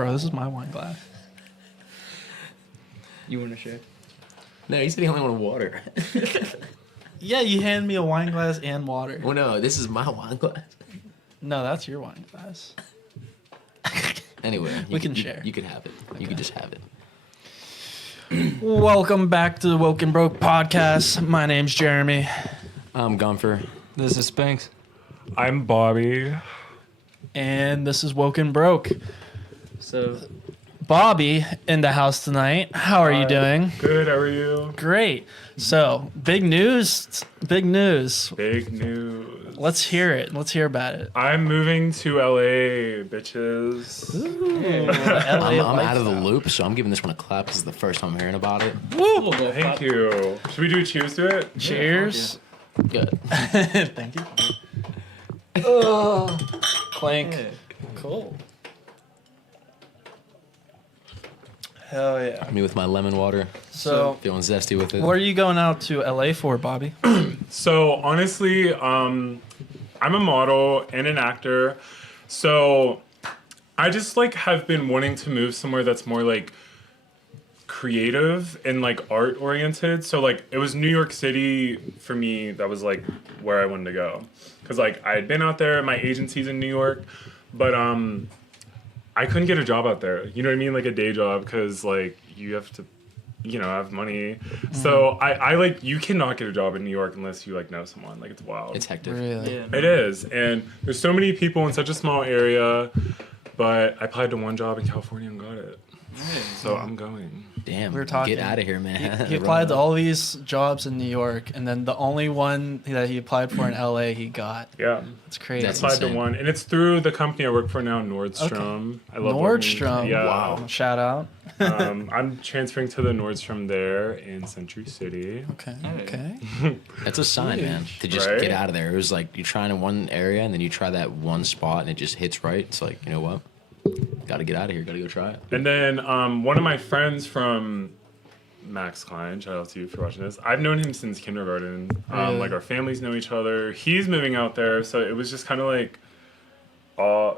Bro, this is my wine glass. You want to share? No, he said he only wanted water. Yeah, you hand me a wine glass and water. Well, no, this is my wine glass. No, that's your wine glass. Anyway, we can share. You can have it. Okay. You can just have it. Welcome back to the W&B Podcast. My name's Jeremy. I'm Gumfer. This is Spinx. I'm Bobby. And this is Woken Broke. So, Bobby in the house tonight. How are you doing? Good, how are you? Great. So, big news. Big news. Big news. Let's hear it. Let's hear about it. I'm moving to LA, bitches. Ooh, I'm out of the loop, so I'm giving this one a clap. This is the first time I'm hearing about it. Woo. Thank you. Should we do cheers to it? Cheers. Good. Thank you. Clank. yeah. Cool. Hell yeah. Me with my lemon water. So, Feeling zesty with it. what are you going out to LA for, Bobby? So, honestly, I'm a model and an actor. So, I just, have been wanting to move somewhere that's more, creative and, art-oriented. So, it was New York City for me. That was, where I wanted to go. Because, I had been out there. My agency's in New York. But, I couldn't get a job out there. You know what I mean? A day job. Because, you have to, have money. So, I you cannot get a job in New York unless you, know someone. It's wild. It's hectic. Really? Yeah. It is. And there's so many people in such a small area. But I applied to one job in California and got it. So, I'm going. Damn. We were talking. Get out of here, man. He applied to all these jobs in New York, and then the only one that he applied for in LA, he got. Yeah. It's crazy. That's Applied to insane. one. And it's through the company I work for now, Nordstrom. I love Nordstrom. working- Yeah. Wow. Shout out. I'm transferring to the Nordstrom there in Century City. Okay. Hey. Okay. That's a sign, man. To just Right? get out of there. It was you try in one area, and then you try that one spot, and it just hits right. It's you know what? Got to get out of here. Got to go try it. And then one of my friends from Max Klein, shout out to you for watching this. I've known him since kindergarten. Really? Our families know each other. He's moving out there, so it was just kind of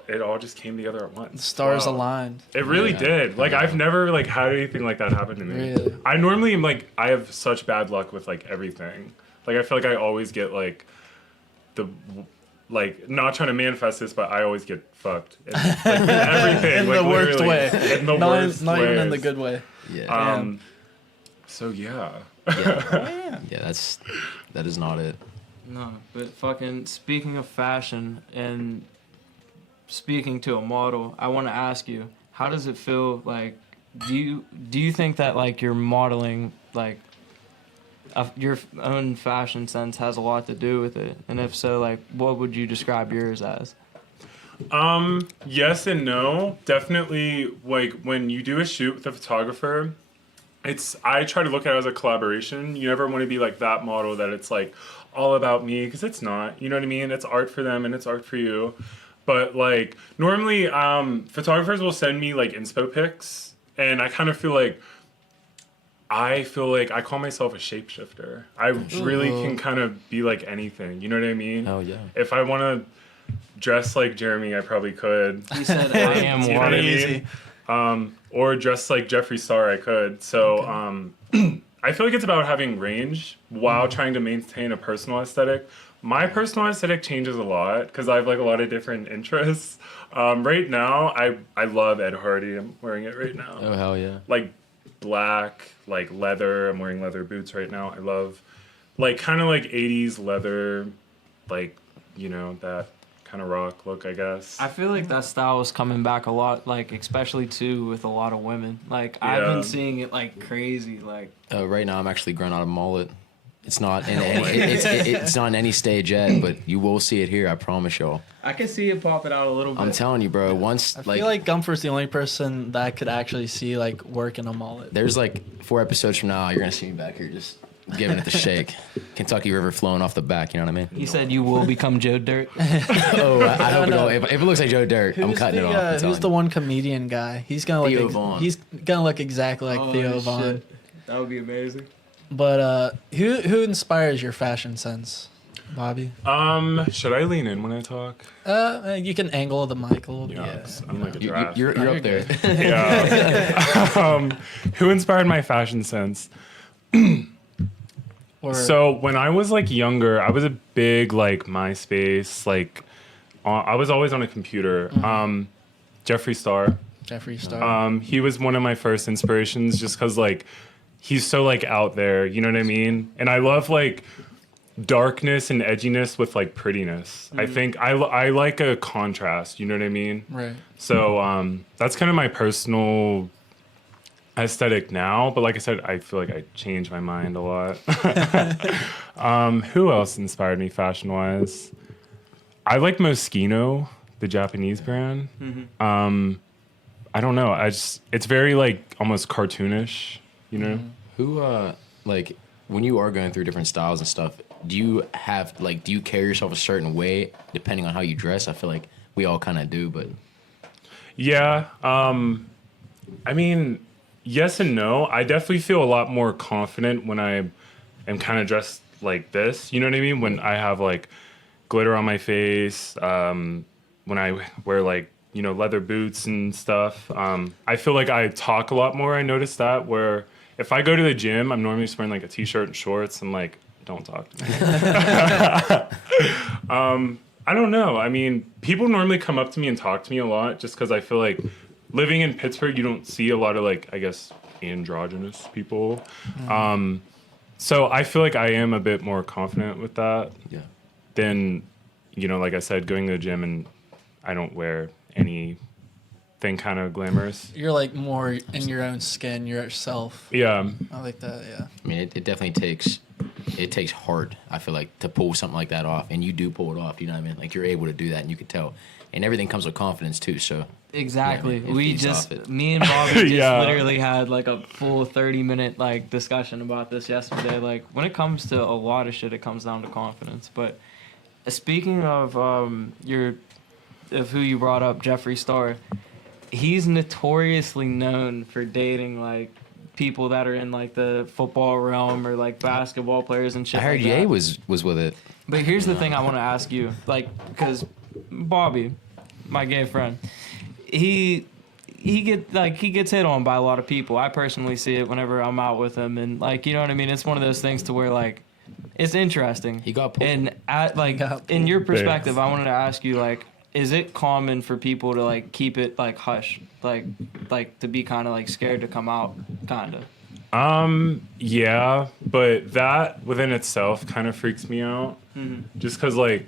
it all just came together at once. The stars Wow. aligned. It really Yeah. did. I've never had anything like that happen to me. Really? I normally am I have such bad luck with everything. I feel I always get the not trying to manifest this, but I always get fucked. In, everything. In the worst literally, way. In the Not, worst not even in the ways. good way. Yeah. So yeah. Yeah, that is not it. No, but fucking speaking of fashion and speaking to a model, I want to ask you, how does it feel do you think that your modeling your own fashion sense has a lot to do with it? And if so, what would you describe yours as? Yes and no. Definitely when you do a shoot with a photographer, I try to look at it as a collaboration. You never want to be that model that it's all about me, because it's not. You know what I mean? It's art for them and it's art for you. But normally photographers will send me inspo pics, and I kind of feel I call myself a shapeshifter. I really can kind of be anything. You know what I mean? Oh, yeah. If I want to dress like Jeremy, I probably could. He said, I am You know what I water. mean? Or dress like Jeffree Star, I could. So I feel it's about having range while trying to maintain a personal aesthetic. My personal aesthetic changes a lot because I have a lot of different interests. Right now, I love Ed Hardy. I'm wearing it right now. Oh, hell yeah. Black, leather. I'm wearing leather boots right now. I love kind of 80s leather, that kind of rock look, I guess. I feel that style is coming back a lot, especially too with a lot of women. I've Yeah. been seeing it crazy. Right now, I'm actually growing out a mullet. It's not in it's not in any stage yet, but you will see it here. I promise y'all. I can see it popping out a little bit. I'm telling you, bro. Once I feel Gumfer's the only person that could actually see work in a mullet. there's 4 episodes from now, you're gonna see me back here just giving it the shake. Kentucky River flowing off the back. You know what I mean? He said you will become Joe Dirt. Oh, I hope no. it don't. If it looks like Joe Dirt, I'm cutting it off. I'm Who's telling the you. one comedian guy? He's gonna Theo look. Von. He's gonna look exactly like Oh, Theo shit. Von. That would be amazing. But who inspires your fashion sense? Bobby? Should I lean in when I talk? You can angle the mic a little bit. Yeah, I'm like a You, giraffe. you're You're up there. Yeah. Who inspired my fashion sense? Or, So when I was like younger, I was a big like MySpace, like I was always on a computer. Jeffree Star. Jeffree Star. He was one of my first inspirations just because like he's so like out there, you know what I mean? And I love like darkness and edginess with like prettiness. I think I like a contrast, you know what I mean? Right. So that's kind of my personal aesthetic now, but like I said, I feel like I changed my mind a lot. Who else inspired me fashion wise? I like Moschino, the Japanese brand. I don't know. It's very like almost cartoonish, you know? Who like when you are going through different styles and stuff, do you carry yourself a certain way depending on how you dress? I feel like we all kind of do, but Yeah. I mean, yes and no. I definitely feel a lot more confident when I am kind of dressed like this. You know what I mean? When I have like glitter on my face, when I wear like, you know, leather boots and stuff. I feel like I talk a lot more. I noticed that where if I go to the gym, I'm normally just wearing like a t-shirt and shorts. I'm like, don't talk to me. I don't know. I mean, people normally come up to me and talk to me a lot just because I feel like living in Pittsburgh, you don't see a lot of like, I guess, androgynous people. So I feel like I am a bit more confident with that yeah. than, you know, like I said, going to the gym and I don't wear anything kind of glamorous. You're like more in your own skin, yourself. Yeah. I like that, yeah. I mean, it definitely takes heart, I feel like, to pull something like that off, and you do pull it off. You know what I mean? Like you're able to do that, and you can tell, and everything comes with confidence too. So Exactly. Yeah, it We feeds just, off it. me and Bobby just Yeah. literally had like a full 30-minute like discussion about this yesterday. Like when it comes to a lot of shit, it comes down to confidence. But speaking of who you brought up, Jeffree Star, he's notoriously known for dating like people that are in like the football realm or like basketball players and shit. I heard like Ye that. was with it. But here's the thing I want to ask you, like, because Bobby, my gay friend, he gets hit on by a lot of people. I personally see it whenever I'm out with him, and like, you know what I mean. It's one of those things to where like, it's interesting. He got pulled. And at like in your perspective, I wanted to ask you like, is it common for people to like keep it like hush, like to be kind of like scared to come out, kind of? Yeah, but that within itself kind of freaks me out. Just because, like,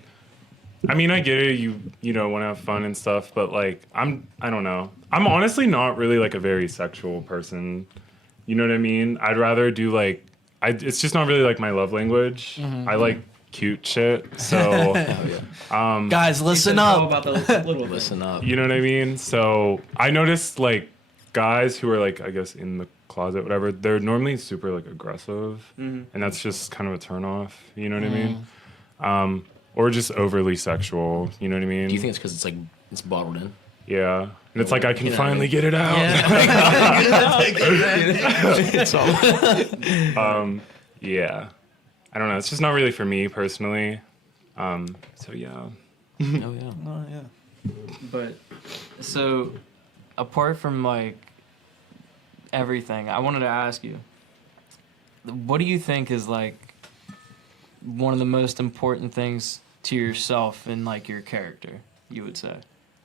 I mean, I get it. You know, want to have fun and stuff, but like, I don't know. I'm honestly not really like a very sexual person. You know what I mean? I'd rather do like, it's just not really like my love language. I like cute shit. So, Guys, listen up. About the little Listen up. you know what I mean? So I noticed like guys who are like, I guess, in the closet, whatever, they're normally super like aggressive, and that's just kind of a turn off. You know what I mean? Or just overly sexual. You know what I mean? Do you think it's because it's like it's bottled in? Yeah, and it's like I can You know, finally get it out. Yeah, I don't know. It's just not really for me personally. So yeah. Oh yeah. Oh, yeah. But so, apart from like everything, I wanted to ask you, what do you think is like one of the most important things to yourself in like your character? You would say,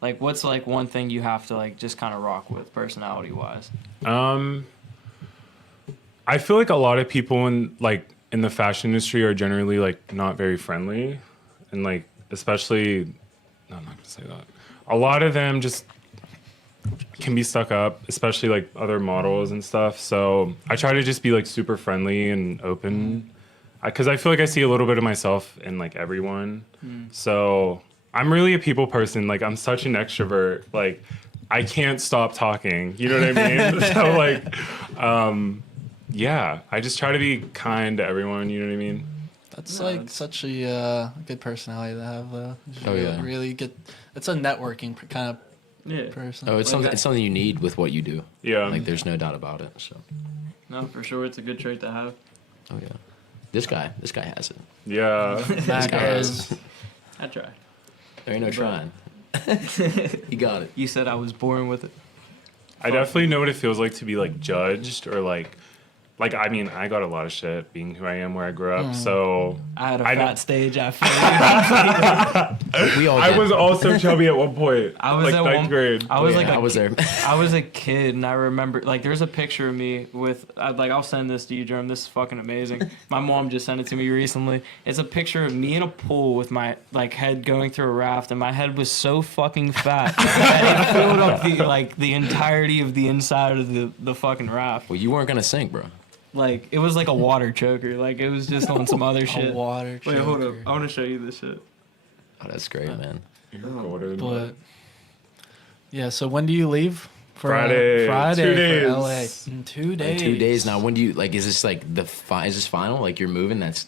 like, what's like one thing you have to like just kind of rock with personality wise? I feel like a lot of people in the fashion industry are generally like not very friendly, and like especially, no, I'm not gonna say that. A lot of them just can be stuck up, especially like other models and stuff. So I try to just be like super friendly and open, because I feel like I see a little bit of myself in like everyone. So I'm really a people person. Like I'm such an extrovert. Like I can't stop talking. You know what I mean? So like, yeah, I just try to be kind to everyone. You know what I mean? That's like such a good personality to have, though. Oh, yeah. Really good. It's a networking kind of Yeah. person. Oh, it's something you need with what you do. Yeah. Like there's no doubt about it. So. No, for sure, it's a good trait to have. Oh yeah. This guy has it. Yeah. Mac guy is. I tried. There ain't no trying. He got it. You said I was born with it. I definitely know what it feels like to be like judged or like I mean, I got a lot of shit being who I am where I grew up. So I had a I fat don't- stage. I feel you. We all I did. was also chubby at one point. I was like at ninth one- grade. I was Yeah, like I a was there. I was a kid, and I remember like there's a picture of me with I'll send this to you, Jerm. This is fucking amazing. My mom just sent it to me recently. It's a picture of me in a pool with my like head going through a raft, and my head was so fucking fat that it filled up the entirety of the inside of the fucking raft. Well, you weren't gonna sink, bro. Like it was like a water choker. Like it was just on some other A shit. water Wait, hold up. choker. I want to show you this shit. Oh, that's great, man. You're golden. But yeah, so when do you leave? For Friday. Friday 2 for days. LA. In 2 days. In 2 days now. When do you like? Is this like is this final? Like you're moving? That's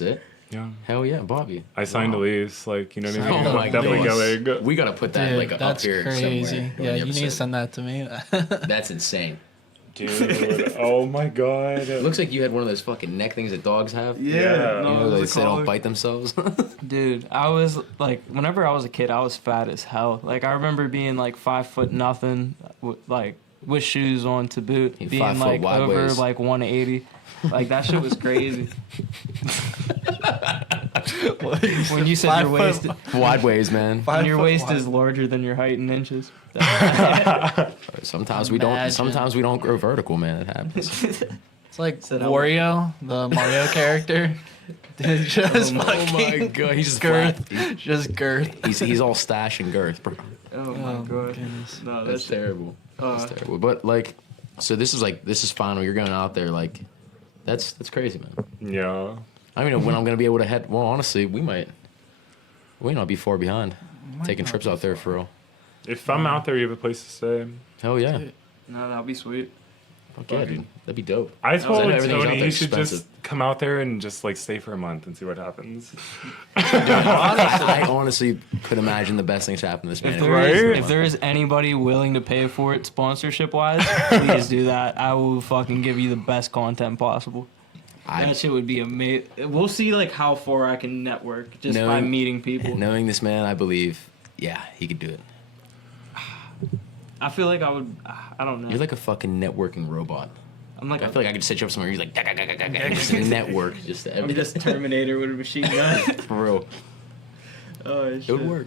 it? Yeah. Hell yeah, Bobby. I signed a lease. Like, you know what I mean? Oh I'm my definitely goodness. going. We gotta put that Dude, like up that's here crazy. somewhere. Yeah, on the you need to episode. send that to me. That's insane. Dude. Oh my god. It looks like you had one of those fucking neck things that dogs have. Yeah. You no, know, it they was a say don't collar. bite themselves. Dude, I was like, whenever I was a kid, I was fat as hell. Like, I remember being like 5 foot nothing, like with shoes on to boot, You being 5 foot like wide over waist. like 180. Like that shit was crazy. When you said your waist, Wide ways, man. when your 5 foot waist wide. is larger than your height in inches. Sometimes we don't. Imagine. Sometimes we don't grow vertical, man. It happens. It's like Said I Wario, the Mario character. Dude, just Oh my fucking god, he's just girth. flat. Just girth. He's all stash and girth, bro. Oh my Oh my god. goodness. No, That's that's terrible. That's uh, terrible. But like, so this is final. You're going out there, like, that's crazy, man. Yeah. I don't even know when I'm gonna be able to head. Well, honestly, we might not be far behind. Taking trips out there for real. If I'm out there, you have a place to stay. Hell yeah. Dude. no, that'll be sweet. Fuck yeah, dude. That'd be dope. I told everything's out Tony there he should expensive. just come out there and just like stay for a month and see what happens. I honestly could imagine the best things happen to this man. If there is anybody willing to pay for it sponsorship wise, please do that. I will fucking give you the best content possible. That shit would be amazing. We'll see like how far I can network just by Knowing- meeting people. Knowing this man, I believe, yeah, he could do it. I feel like I would. I don't know. You're like a fucking networking robot. I'm like I feel like I could set you up somewhere. He's like, just network, just I'm everything. just Terminator with a machine gun. For real, Oh it shit. would work.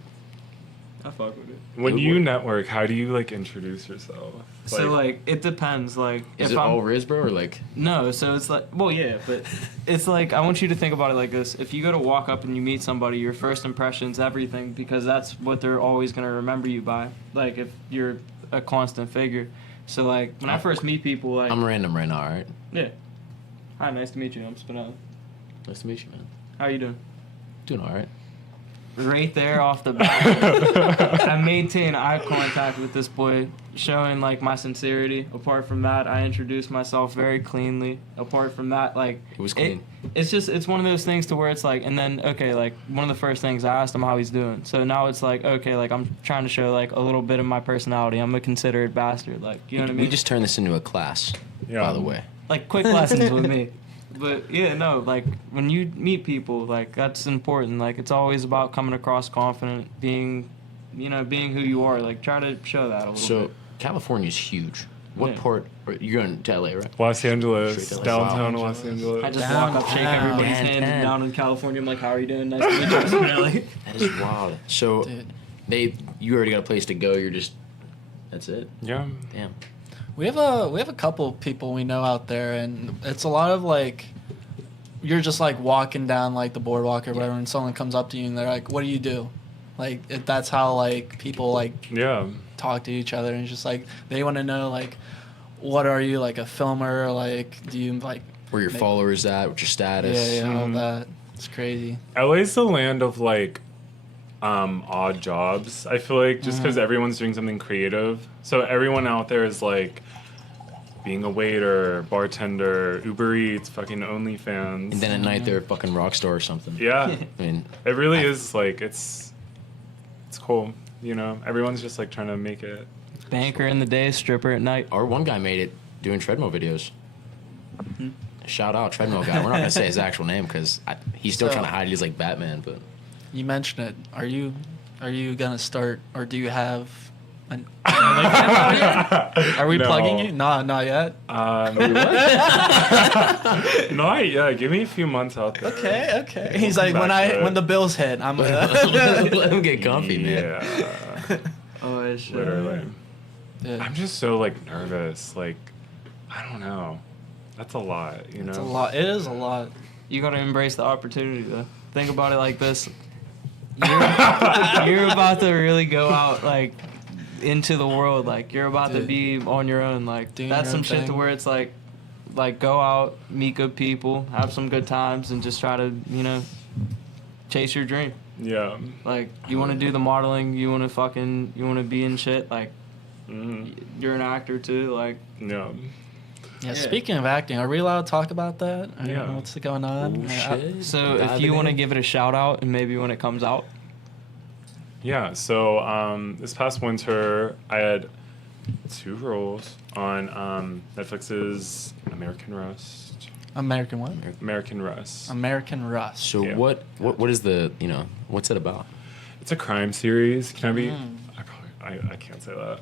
I fuck with it. When It you would. network, how do you like introduce yourself? So like it depends. Like Is if it I'm all Riz, bro, or like? no, so it's like well yeah, but it's like I want you to think about it like this. If you go to walk up and you meet somebody, your first impression's everything because that's what they're always gonna remember you by. Like if you're a constant figure. So like when I first meet people, like I'm random right now, all right? yeah. Hi, nice to meet you. I'm Spinell. Nice to meet you, man. How you doing? Doing all right. Right there off the bat, I maintain eye contact with this boy, showing like my sincerity. Apart from that, I introduce myself very cleanly. Apart from that, like It was clean. it's one of those things to where it's like, and then okay, like one of the first things I asked him how he's doing. So now it's like okay, like I'm trying to show like a little bit of my personality. I'm a considerate bastard, like you know what I mean. We just turned this into a class, Yeah. by the way. Like quick lessons with me. But yeah, no, like when you meet people, like that's important. Like it's always about coming across confident, being who you are. Like try to show that a little So bit. California's huge. What Yeah. part? You're going to LA, right? Los Angeles, Straight to downtown Los Los Angeles. I just walk up, shake Downtown. everybody's hand, and Downtown. down in California, I'm like, how are you doing? Nice to meet you. I'm Spinelli. That is wild. So Dude. you already got a place to go. You're just, that's it. Yeah. Damn. We have a couple people we know out there, and it's a lot of like, you're just like walking down like the boardwalk or whatever, and someone comes up to you and they're like, "What do you do?" Like that's how like people like Yeah. talk to each other, and it's just like they want to know like, what are you, like a filmer? Like do you like Where your make- followers at? What's your status? yeah, all Mhm. that. It's crazy. LA's the land of like odd jobs. I feel like just because everyone's doing something creative, so everyone out there is like being a waiter, bartender, Uber Eats, fucking OnlyFans. And then at night they're a fucking rock star or something. Yeah, I mean, it really is like it's cool. You know, everyone's just like trying to make it. Banker in the day, stripper at night. our one guy made it doing treadmill videos. Shout out treadmill guy. We're not gonna say his actual name because he's still So- trying to hide. He's like Batman, but You mentioned it. Are you gonna start, or do you have an? Are we No. plugging you? No, not yet. Not yet. Give me a few months out there. Okay. He's We'll like, come back to it. when the bills hit, I'm gonna. let him get comfy, man. Yeah. Oh shit. Literally. Yeah. I'm just so like nervous. Like, I don't know. That's a lot, you know. It's a lot. It is a lot. You gotta embrace the opportunity though. Think about it like this. You're about to really go out like into the world. Like you're about to Dude. be on your own. Like Doing that's your some own shit to thing. where it's like go out, meet good people, have some good times, and just try to chase your dream. Yeah. Like you want to do the modeling, you want to be in shit. Like you're an actor too. Like Yeah. Yeah. Speaking of acting, are we allowed to talk about that? I don't Yeah. know what's going on? Oh, shit. so, if you want to give it a shout out, and maybe when it comes out. Yeah. So this past winter, I had 2 roles on Netflix's American Rust. American what? American Rust. American Rust. So Yeah. what is the what's it about? It's a crime series. Can I be? Mm. I can't say that.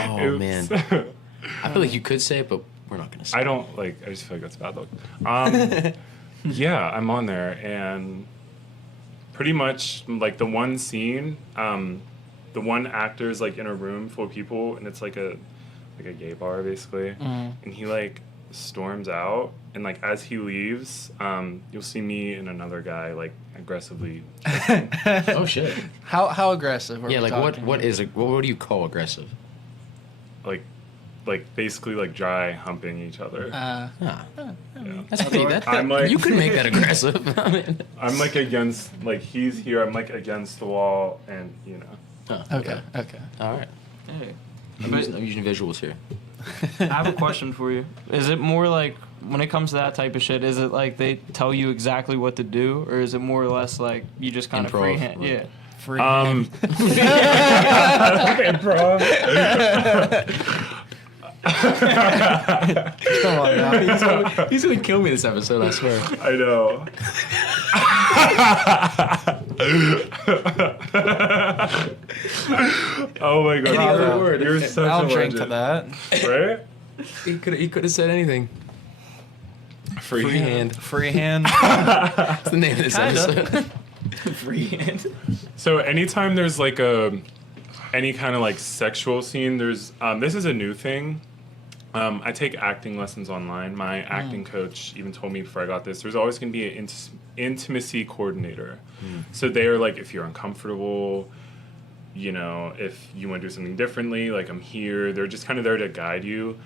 Oh Oops. man, I feel like you could say it, but we're not gonna say. I don't like. I just feel like that's bad luck. Yeah, I'm on there, and pretty much like the one scene, the one actor's like in a room full of people, and it's like a gay bar basically, and he like storms out, and like as he leaves, you'll see me and another guy like aggressively. Oh shit. How aggressive? Are Yeah, we like talking? what do you call aggressive? Like basically like dry humping each other. Ah, Yeah. that's pretty. I'm like- you could make that aggressive. I mean, I'm like against, like he's here, I'm like against the wall, and Okay. All right. Hey. I'm using visuals here. I have a question for you. Is it more like when it comes to that type of shit? Is it like they tell you exactly what to do, or is it more or less like you just kind of Improv, freehand? like- Yeah. Free. Improv. Come on now. He's gonna kill me this episode, I swear. I know. Oh my god. Any other word? You're such I'll a drink to legend. that. Right? He could have said anything. Freehand. Freehand. That's the name of this Kinda. episode. Freehand. So anytime there's like any kind of like sexual scene, there's this is a new thing. I take acting lessons online. My acting coach even told me before I got this, there's always going to be an intimacy coordinator. So they are like, if you're uncomfortable, if you want to do something differently, like I'm here. They're just kind of there to guide you.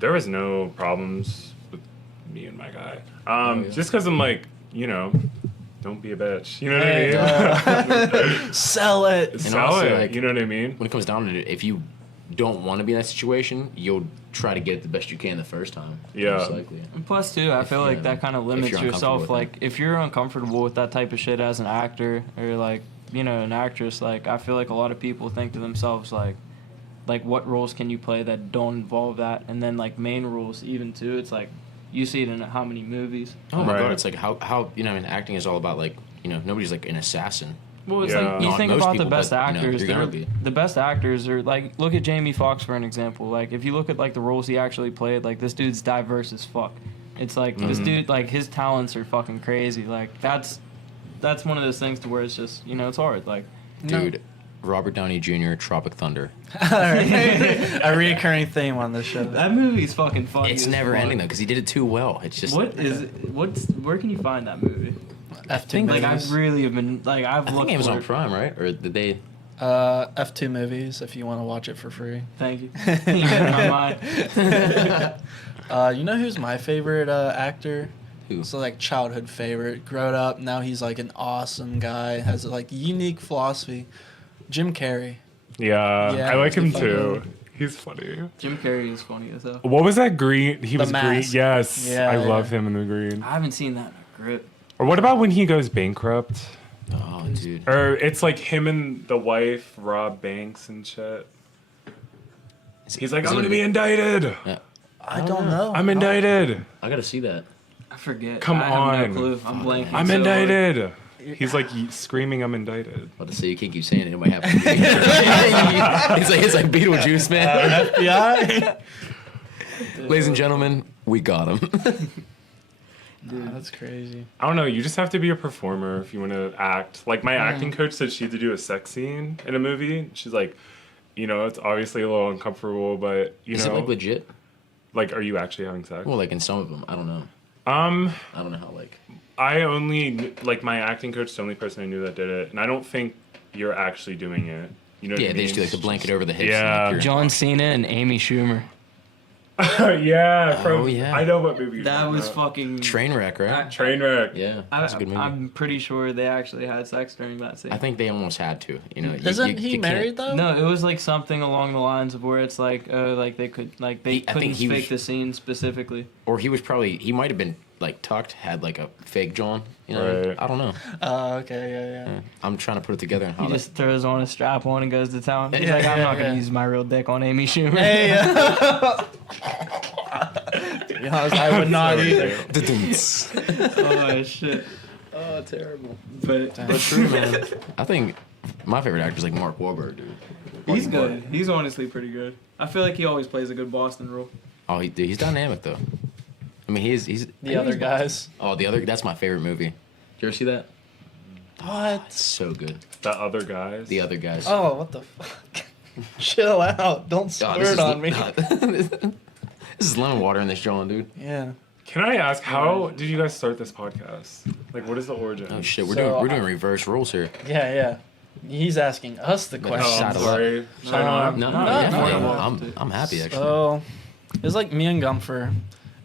There was no problems with me and my guy. Just because I'm like, don't be a bitch. You know what I mean? Sell it. And Sell also, it. like, You know what I mean? When it comes down to it, if you don't want to be in that situation, you'll try to get it the best you can the first time. Yeah. Most likely. And plus, too, I feel like that kind of limits you're uncomfortable yourself. with Like, if you're uncomfortable with that type of shit as an actor or, like, an actress, like, I feel like a lot of people think to themselves, like, what roles can you play that don't involve that? And then, like, main roles, even, too, it's like, you see it in how many movies. Oh my Right. god, it's like how acting is all about, like, nobody's like an assassin. Well, it's Yeah. like, you Not think most about people, the best but, actors. you're gonna be. The best actors are, like, look at Jamie Foxx for an example. Like, if you look at, like, the roles he actually played, like, this dude's diverse as fuck. It's like, this dude, like, his talents are fucking crazy. Like, that's one of those things to where it's just, it's hard. Like, Dude, Robert Downey Jr., Tropic Thunder. A recurring theme on this show. that movie's fucking funny. It's as never fuck. ending though, because he did it too well. It's just Where can you find that movie? F2 Like, I movies. really have been, like, I've I looked think for Amazon it. Prime, right? Or did they? F2 movies if you want to watch it for free. Thank you. You read my mind. You know who's my favorite actor? Who? So like childhood favorite, grown up. Now he's like an awesome guy. Has like unique philosophy. Jim Carrey. Yeah, Yeah, I like him he's too. He's funny. Jim Carrey is funny as hell. What was that green? He The was green. Mask. Yes, Yeah, I yeah. love him in the green. I haven't seen that in a grip. Or what about when he goes bankrupt? Oh, dude. Or it's like him and the wife rob banks and shit. He's like, I'm gonna be indicted. Yeah. I don't know. I'm indicted. I gotta see that. I forget. Come I have on. no clue. I'm blanking. I'm so hard. indicted. He's like screaming, I'm indicted. About to say, you can't keep saying it. It might happen. It's like Beetlejuice, man. FBI. Ladies and gentlemen, we got him. That's crazy. I don't know. You just have to be a performer if you want to act. Like my acting coach said she had to do a sex scene in a movie. She's like, it's obviously a little uncomfortable, but Is it like legit? like, are you actually having sex? Well, like in some of them, I don't know. I I don't know how like. like my acting coach is the only person I knew that did it, and I don't think you're actually doing it. You know what Yeah, I they mean? just do like the blanket over the hips. Yeah. And, like, John Cena and Amy Schumer. Yeah. Oh, yeah. I know what movie you're That talking was about. fucking. train wreck, right? Trainwreck. Yeah, that's a good movie. I'm pretty sure they actually had sex during that scene. I think they almost had to. Isn't he you married can't- though? No, it was like something along the lines of where it's like, like they could, like they I think couldn't he fake was- the scene specifically. Or he might have been like tucked, had like a fake John. You know, Right. I don't know. Okay, yeah. I'm trying to put it together. And how He just throws on a strap on and goes to town. He's Yeah, like, I'm yeah, not gonna yeah. use my real dick on Amy Schumer. Hey. To be honest, I would not either. Oh shit. Oh, terrible. But But true, man. I think my favorite actor is like Mark Wahlberg, dude. he's good. He's honestly pretty good. I feel like he always plays a good Boston role. Oh, he's dynamic though. I mean, he's The other guys. Oh, that's my favorite movie. Did you ever see that? What? So good. The other guys. The other guys. Oh, what the fuck? Chill out. Don't God, squirt on me. This is lemon water in this John, dude. Yeah. Can I ask, how did you guys start this podcast? Like, what is the origin? Oh shit, we're So, doing reverse rules here. Yeah. He's asking us the Like, question. Oh, I'm Shut up. sorry. Should I not? No, No, yeah, no, yeah, no. I'm happy actually. So, it was like me and Gumfer,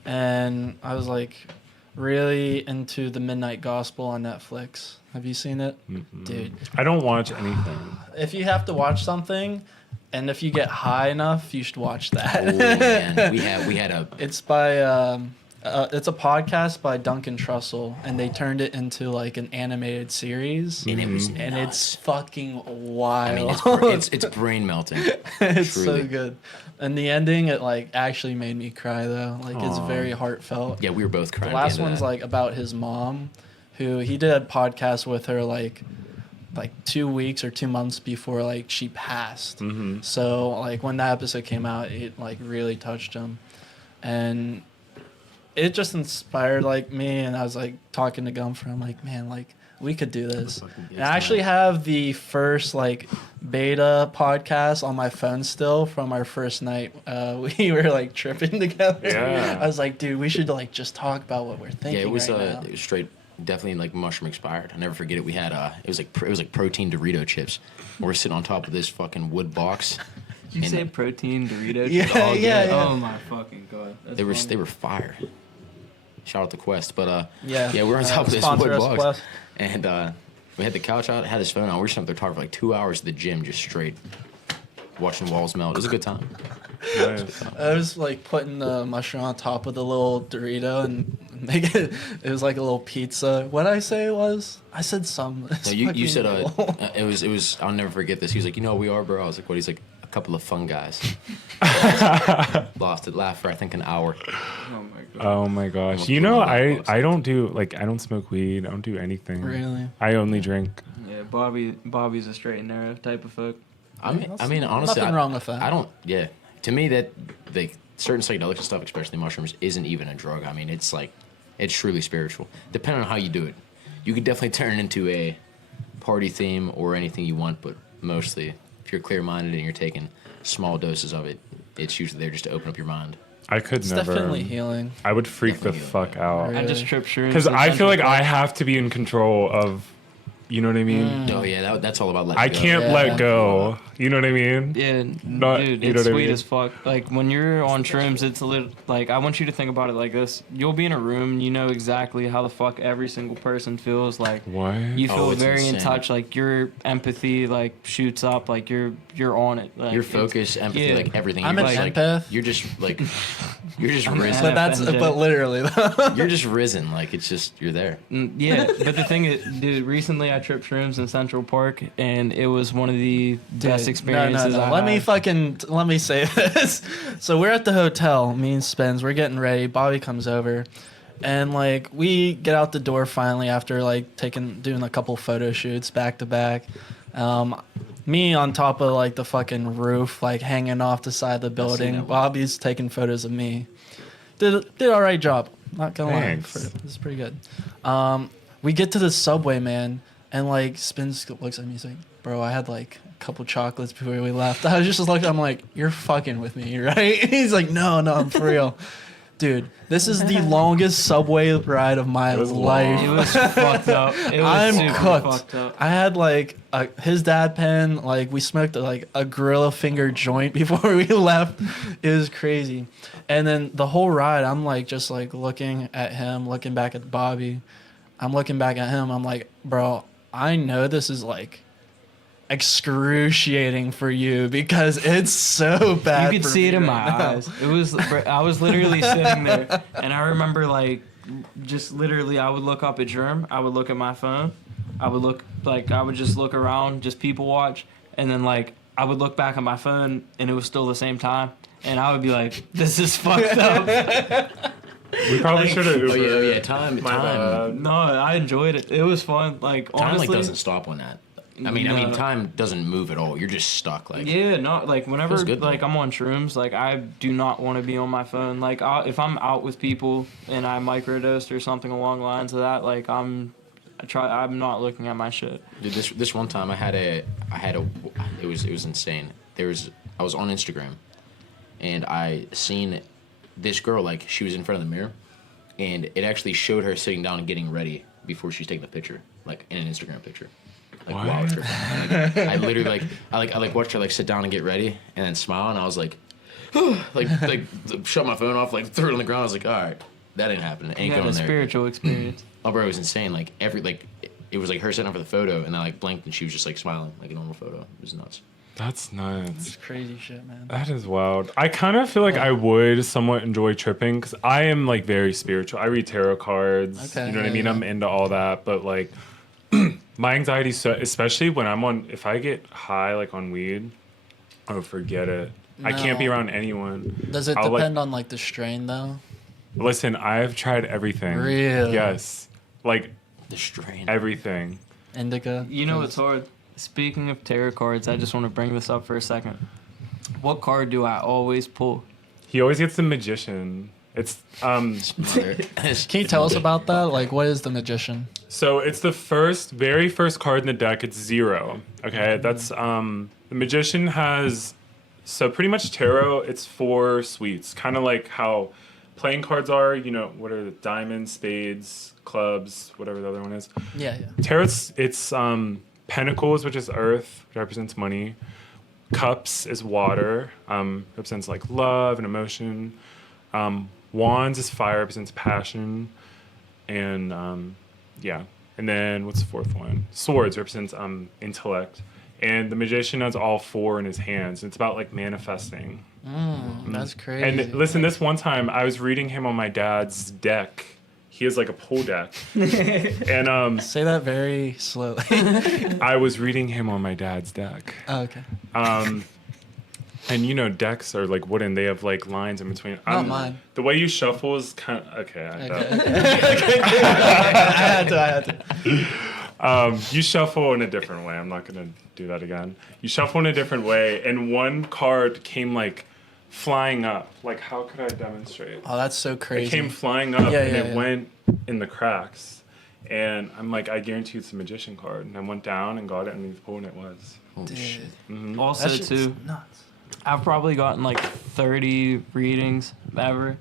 and I was like really into the Midnight Gospel on Netflix. Have you seen it? Dude, I don't watch anything. if you have to watch something, and if you get high enough, you should watch that. Oh man, we had a It's by it's a podcast by Duncan Trussell, and they turned it into like an animated series, and it was and nuts. it's fucking I wild. mean, it's brain melting. It's so truly. good. And the ending, it like actually made me cry though. Like it's Aw. very heartfelt. Yeah, we were both The crying. last at the end one's of that. like about his mom, who he did a podcast with her like 2 weeks or 2 months before like she passed. Mm-hmm. So like when that episode came out, it like really touched him, and it just inspired like me. And I was like talking to Gumfer. I'm like, man, like we could do this. And I actually have the first like beta podcast on my phone still from our first night. We were like tripping together. Yeah. I was like, dude, we should like just talk about what we're thinking. Yeah, it was right now. it was straight, definitely like mushroom expired. I'll never forget it. We had it was like protein Dorito chips. We're sitting on top of this fucking wood box. Did you And say protein Dorito? Yeah, chips? Oh, yeah, yeah. yeah. Oh my fucking god. That's They were funny. they were fire. Shout out to Quest, but Yeah, we're on top of this sponsor wood us, box, Quest. and we had the couch out, had his phone on. We were sitting up there talking for like 2 hours at the gym, just straight watching walls melt. It was a good time. Nice. I was like putting the mushroom on top of the little Dorito and make it. It was like a little pizza. What did I say it was? I said some. No, you said it was. I'll never forget this. He was like, you know, we are, bro. I was like, what? He's like, a couple of fun guys. Lost it, laughed for I think an hour. Oh my god. Oh my gosh. Almost You put know, it on that I box. I don't smoke weed. I don't do anything. Really? I only drink. Yeah, Bobby's a straight and narrow type of folk. I mean, honestly, Nothing wrong with that. I don't. Yeah, to me, that like certain psychedelics and stuff, especially mushrooms, isn't even a drug. I mean, it's like it's truly spiritual. Depending on how you do it, you could definitely turn it into a party theme or anything you want. But mostly, if you're clear-minded and you're taking small doses of it, it's usually there just to open up your mind. I could It's never. definitely healing. I would freak the Definitely fuck out. Really? I just trip shrooms. Because and I feel like Central I Park. have to be in control of. You know what I mean? Oh yeah, that's all about letting I go. can't Yeah. let go. You know what I mean? Yeah, Not- dude, you know it's what I sweet mean? as fuck. Like when you're on shrooms, it's a little like I want you to think about it like this: you'll be in a room, you know exactly how the fuck every single person feels. Like What? you feel Oh, it's very in insane. touch. Like your empathy like shoots up. Like you're on it. Like, Your it's- focus, empathy, yeah. like everything. I'm you're an just, like, empath. You're just like, you're just I'm an risen. But that's FNJ. literally though. You're just risen. Like it's just you're there. Yeah, but the thing is, dude, recently I dad tripped shrooms in Central Park, and it was one of the best experiences. No. Let me say this. So we're at the hotel, me and Spinx, we're getting ready. Bobby comes over, and like we get out the door finally after like doing a couple photo shoots back to back. Me on top of like the fucking roof, like hanging off the side of the building. Bobby's taking photos of me. Did all right job. Not gonna lie, this is pretty good. We get to the subway, man, and like Spinx looks at me, he's like, "Bro, I had like a couple chocolates before we left." I was just looking, I'm like, "You're fucking with me, right?" He's like, "No, I'm for real." Dude, this is the longest subway ride of my life. It was fucked up. I'm cooked. I had like his dad pen. Like we smoked like a gorilla finger joint before we left. It was crazy. And then the whole ride, I'm like just like looking at him, looking back at Bobby. I'm looking back at him. I'm like, bro, I know this is like excruciating for you because it's so bad. You could see it in my eyes. I was literally sitting there, and I remember like just literally I would look up at Germ, I would look at my phone, I would just look around, just people watch, and then like I would look back at my phone and it was still the same time, and I would be like, this is fucked up. We probably should have. Oh yeah, time. No, I enjoyed it. It was fun. Like Time honestly, like doesn't stop on that. I mean, time doesn't move at all. You're just stuck. Like not like whenever good, like I'm on shrooms, like I do not want to be on my phone. Like if I'm out with people and I microdosed or something along the lines of that, like I'm not looking at my shit. Dude, this one time it was insane. I was on Instagram, and I seen this girl, like she was in front of the mirror, and it actually showed her sitting down and getting ready before she's taking the picture, like in an Instagram picture. Like wow, I literally I watched her like sit down and get ready and then smile, and I was like, like shut my phone off, like threw it on the ground. I was like, all right, that didn't happen. It ain't going there. Spiritual experience. Oh, bro, it was insane. Like it was like her sitting up for the photo, and then I like blinked and she was just like smiling like a normal photo. It was nuts. That's nuts. It's crazy shit, man. That is wild. I kind of feel like I would somewhat enjoy tripping because I am like very spiritual. I read tarot cards. Okay, you know what I mean? Yeah. I'm into all that, but like my anxiety, especially when if I get high like on weed, oh forget it. No. I can't be around anyone. Does it depend on like the strain though? Listen, I've tried everything. Really? Yes. Like the strain. Everything. Indica. You know what's hard? Speaking of tarot cards, I just want to bring this up for a second. What card do I always pull? He always gets the Magician. It's Can you tell us about that? Like, what is the Magician? So it's the very first card in the deck. It's 0. Okay, that's the Magician has. So pretty much tarot. It's 4 suites, kind of like how playing cards are. You know, what are the diamonds, spades, clubs, whatever the other one is. Yeah. Tarot's it's Pentacles, which is earth, which represents money. Cups is water, represents like love and emotion. Wands is fire, represents passion. And and then what's the fourth one? Swords represents intellect. And the Magician has all 4 in his hands. It's about like manifesting. That's crazy. And listen, this one time I was reading him on my dad's deck. He has like a pool deck. And say that very slowly. I was reading him on my dad's deck. Oh, okay. And you know, decks are like wooden. They have like lines in between. Not mine. The way you shuffle is kind of okay. I had to. You shuffle in a different way. I'm not gonna do that again. You shuffle in a different way, and one card came like flying up. Like, how could I demonstrate? Oh, that's so crazy. It came flying up, and it went in the cracks. And I'm like, I guarantee it's a Magician card. And I went down and got it underneath the pool, and it was. Holy shit. Mm-hmm. Also, too, nuts. I've probably gotten like 30 readings ever.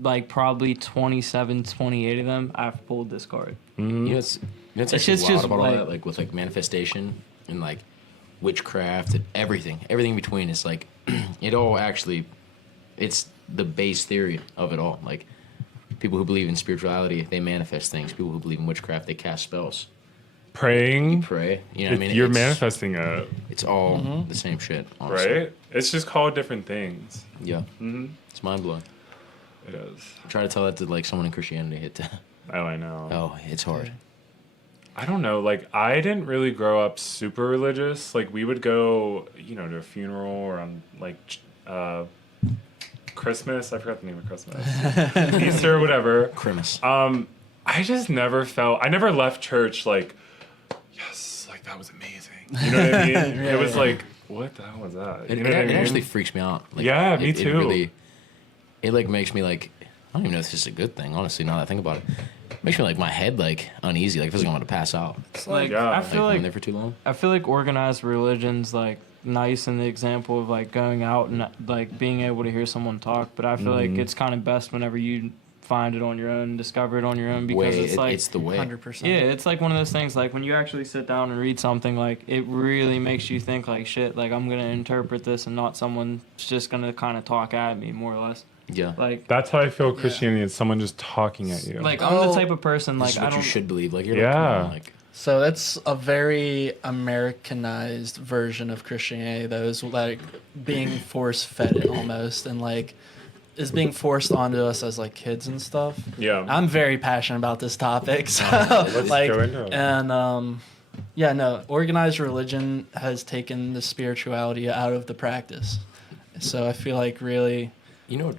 Like, probably 27, 28 of them, I've pulled this card. Mm-hmm. You know, it's actually just wild about like, all that, like with like manifestation and like witchcraft and everything in between. It's like it all actually, it's the base theory of it all. Like people who believe in spirituality, they manifest things. People who believe in witchcraft, they cast spells. Praying. You pray. You know what I mean? You're manifesting it. It's all the same shit, honestly. Right? It's just called different things. Yeah. Mm-hmm. It's mind blowing. It is. Try to tell that to like someone in Christianity. Oh, I know. Oh, it's hard. I don't know. Like, I didn't really grow up super religious. Like, we would go, to a funeral or on, like, Christmas. I forgot the name of Christmas. Easter, whatever. Christmas. I just never felt... I never left church like, yes, like, that was amazing. You know what I mean? It was like, what the hell was that? It I mean? actually freaks me out. Like, Yeah, me It too. really... It, like, makes me, like... I don't even know if this is a good thing, honestly, now that I think about it. Makes me, like, my head, like, uneasy. Like, feels like I'm going to pass out. It's like, Yeah. I Like, feel I'm like there for too long. I feel like organized religion's like nice in the example of like going out and like being able to hear someone talk, but I feel like it's kind of best whenever you find it on your own, discover it on your own, because It's the way. 100%. yeah, it's like one of those things like when you actually sit down and read something, like it really makes you think like shit, like I'm gonna interpret this and not someone's just gonna kind of talk at me more or less. Yeah. Like That's how I feel Christianity is someone just talking at you. like I'm the type of person This like is what I don't you should believe. Like, you're Yeah. like, come on, like... So that's a very Americanized version of Christianity, though, is like being force fed it almost, and like is being forced onto us as like kids and stuff. Yeah. I'm very passionate about this topic, so Let's like, go into it. and yeah, no, organized religion has taken the spirituality out of the practice. So I feel like really, You know,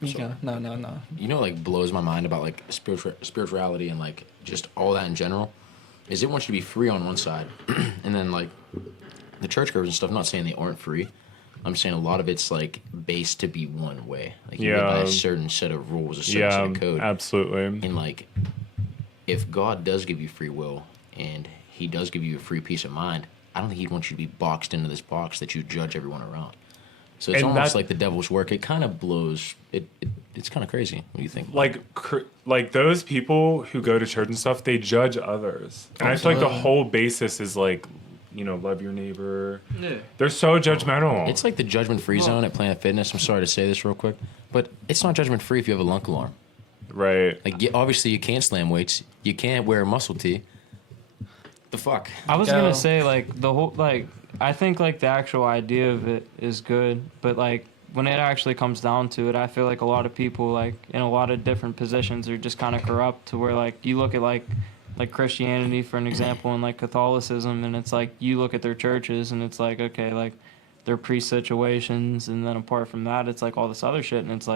you go, no. you know, like, blows my mind about, like, spirituality and, like, just all that in general, is it wants you to be free on one side, and then, like, the churchgoers and stuff, I'm not saying they aren't free. I'm saying a lot of it's, like, based to be one way. Like, you live by a certain set of rules, a certain set of code. Absolutely. And, like, if God does give you free will, and he does give you a free peace of mind, I don't think he'd want you to be boxed into this box that you judge everyone around. So it's And almost like the devil's work. It kind of blows. It's kind of crazy. What do you think? Like those people who go to church and stuff, they judge others, and I feel like the whole basis is like, love your neighbor. yeah. They're so judgmental. It's like the judgment-free zone at Planet Fitness. I'm sorry to say this real quick, but it's not judgment-free if you have a lunk alarm. right. Like, obviously you can't slam weights. You can't wear a muscle tee. The fuck? I was Go. gonna say like the whole like I think like the actual idea of it is good, but like when it actually comes down to it, I feel like a lot of people like in a lot of different positions are just kind of corrupt to where like you look at like Christianity for an example and like Catholicism, and it's like you look at their churches and it's like okay, like their priest situations, and then apart from that it's like all this other shit, and it's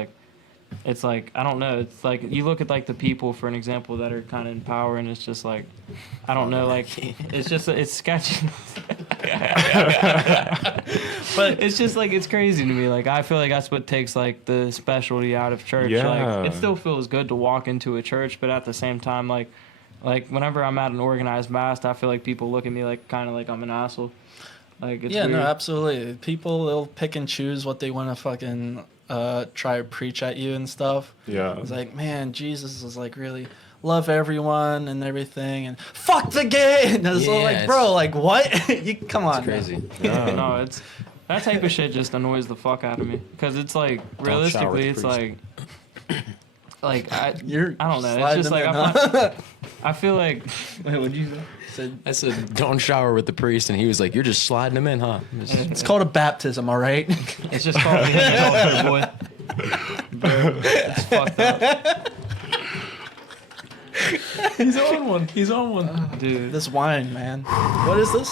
like I don't know, it's like you look at like the people for an example that are kind of in power, and it's just like I don't know, like it's sketchy. But it's just like it's crazy to me. Like I feel like that's what takes like the specialty out of church. Yeah. Like it still feels good to walk into a church, but at the same time, like whenever I'm at an organized mass, I feel like people look at me like kind of like I'm an asshole. Like it's Yeah, weird. no, absolutely. People, they'll pick and choose what they want to fucking try to preach at you and stuff. Yeah. It's like, man, Jesus is like really love everyone and everything, and fuck the gay. And it's Yeah, like, bro, like what? You come on, It's crazy. Yeah. No, it's that type of shit just annoys the fuck out of me because it's like realistically, the it's priest. like You're I don't know. It's sliding just them like in, huh? I feel like wait, what'd you say? I said, don't shower with the priest, and he was like, you're just sliding him in, huh? It's called a baptism, all right? It's just called being an altar boy. Bro, it's fucked up. He's on one. He's on one. Dude. This wine, man. What is this?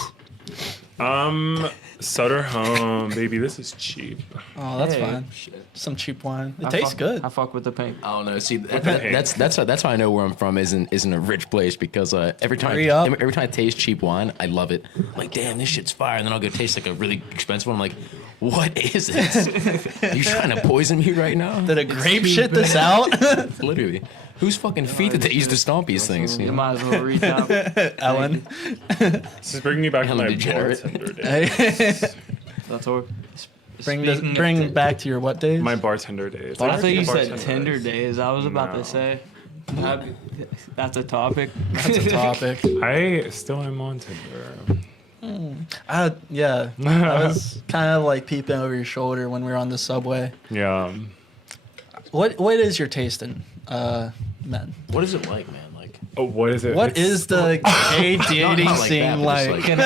Sutter Home, baby. This is cheap. Oh, that's Hey. fine. Some cheap wine. It I tastes fuck- good. I fuck with the pink. I don't know. See, the that's how I know where I'm from isn't a rich place, because every time Hurry up. every time I taste cheap wine, I love it. I'm like, damn, this shit's fire, and then I'll go taste like a really expensive one. I'm like, what is this? Are you trying to poison me right now? Did a grape shit this out? Literally, whose fucking feet did they use to stomp these things? You might as well reach out. Ellen. This is bringing me back to Ellen my DeGenerate. bartender days. That's what. Bring back to your what days? My bartender days. I thought you Bartender said Tinder days. I was about No. to say. That's a topic. That's a topic. I still am on Tinder. Yeah. I was kind of like peeping over your shoulder when we were on the subway. Yeah. What is your taste in men? What is it like, man? Like, Oh, what is it? What It's- is the gay dating not like scene that, but like? just Can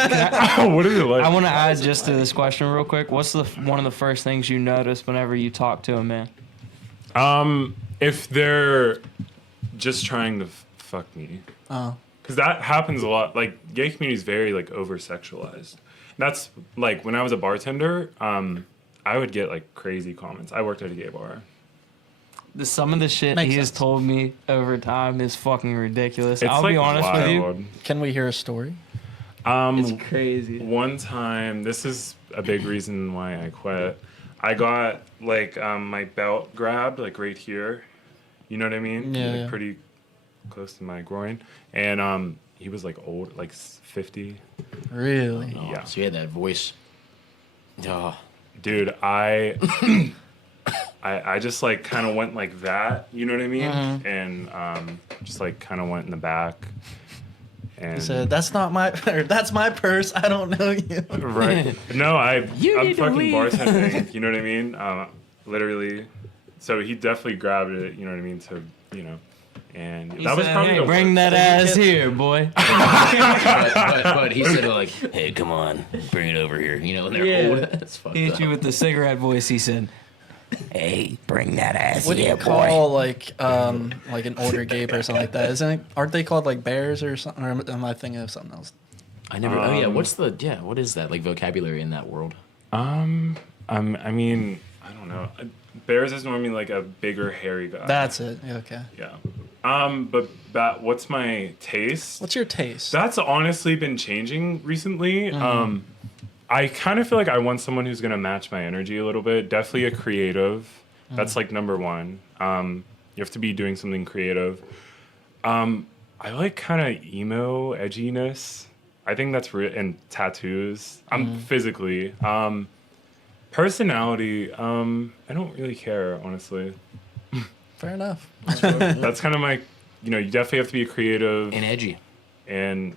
I, what is it like? I want to add just to this question real quick. What's one of the first things you notice whenever you talk to a man? If they're just trying to fuck me. Oh, because that happens a lot. Like gay community is very like over sexualized. That's like when I was a bartender, I would get like crazy comments. I worked at a gay bar. Some of the shit Makes he has sense. told me over time is fucking ridiculous. It's I'll like be honest with you. wild. Can we hear a story? It's crazy. One time, this is a big reason why I quit. I got like my belt grabbed like right here. You know what I mean? Yeah, Like yeah. pretty close to my groin. And he was like old, like 50. Really? Oh, Yeah. So you had that voice. Oh, Dude, I just like kind of went like that. You know what I mean? Mm-hmm. And just like kind of went in the back. And He said, "That's not my. Or, that's my purse. I don't know you." right. No, I'm need to fucking leave. bartending. You know what I mean? Literally. So he definitely grabbed it. You know what I mean? To and He that was said, probably hey, the bring worst. that ass here, boy. but he said like, "Hey, come on, bring it over here." You know, when they're Yeah. old. That's fucked He hit up. you with the cigarette voice. He said, "Hey, bring that ass What do here, you call like an older gay person like that? Aren't they called like bears or something? Or am I thinking of something else? I never. Oh yeah, what is that like vocabulary in that world? I mean, I don't know. Bears is normally like a bigger, hairy guy. That's it. Yeah, okay. Yeah. But what's my taste? What's your taste? That's honestly been changing recently. I kind of feel like I want someone who's gonna match my energy a little bit. Definitely a creative. That's like number one. You have to be doing something creative. I like kind of emo edginess. I think that's and tattoos. I'm physically. Personality. I don't really care, honestly. Fair enough. That's kind of my. You definitely have to be creative, And edgy. and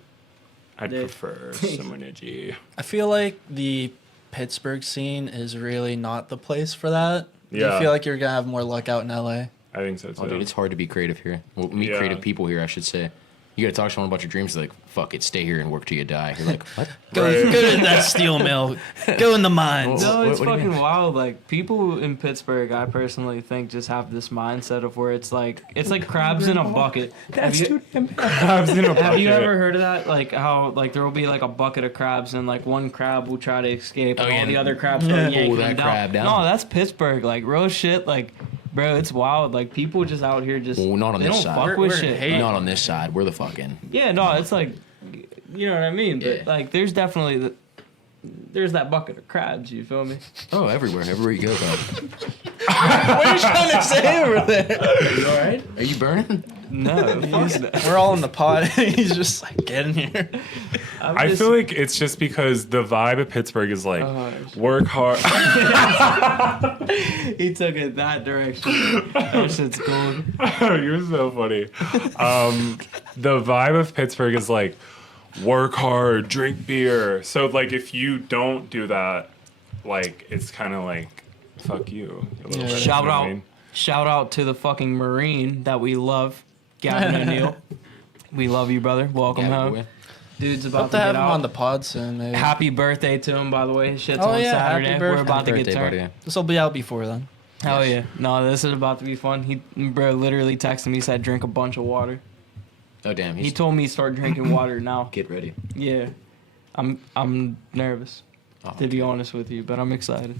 I'd Dick. prefer someone edgy. I feel like the Pittsburgh scene is really not the place for that. Do Yeah. you feel like you're gonna have more luck out in LA? I think so too. Oh, dude, it's hard to be creative here. Well, meet Yeah. creative people here, I should say. You gotta talk to someone about your dreams. They're like, fuck it, stay here and work till you die. You're like, what? Go to that steel mill. Go in the mines. Well, No, it's what do you fucking mean? wild. Like people in Pittsburgh, I personally think just have this mindset of where it's like crabs in a bucket. Have you Crabs in a have you bucket. ever heard of that? Like how like there will be like a bucket of crabs and like one crab will try to escape and Oh, yeah. all the other crabs start yanking Pull that him down. crab down. No, that's Pittsburgh. Like real shit. Like bro, it's wild. Like people just out here just Well, not on they this don't side. fuck We're- with we're shit. hate- Not on this side. We're the fucking. Yeah, no, it's like, you know what I mean. But Yeah. like, there's definitely there's that bucket of crabs. You feel me? Oh, everywhere you go. Bro. What are you trying to say over there? You all right? Are you burning? No, fuck no. We're all in the pod. He's just like, get in here. I feel like it's just because the vibe of Pittsburgh is like work hard. he took it that direction. That shit's gold. You're so funny. The vibe of Pittsburgh is like work hard, drink beer. So like if you don't do that, like it's kind of like fuck you. A little Yeah. bit, Shout you know what I out, mean? shout out to the fucking Marine that we love, Gavin O'Neill. We love you, brother. Welcome Yeah, home. boy. Dude's about Hope to to get have him out. on the pod soon. Maybe. Happy birthday to him, by the way. His shit's Oh, on yeah, happy Saturday. birthday. We're about to get Birthday turned. party. This will be out before then. Hell yeah. No, this is about to be fun. He bro literally texted me, said drink a bunch of water. Oh damn. He He's told me start drinking water now. get ready. Yeah. I'm nervous, Oh, to be honest with you, but I'm excited.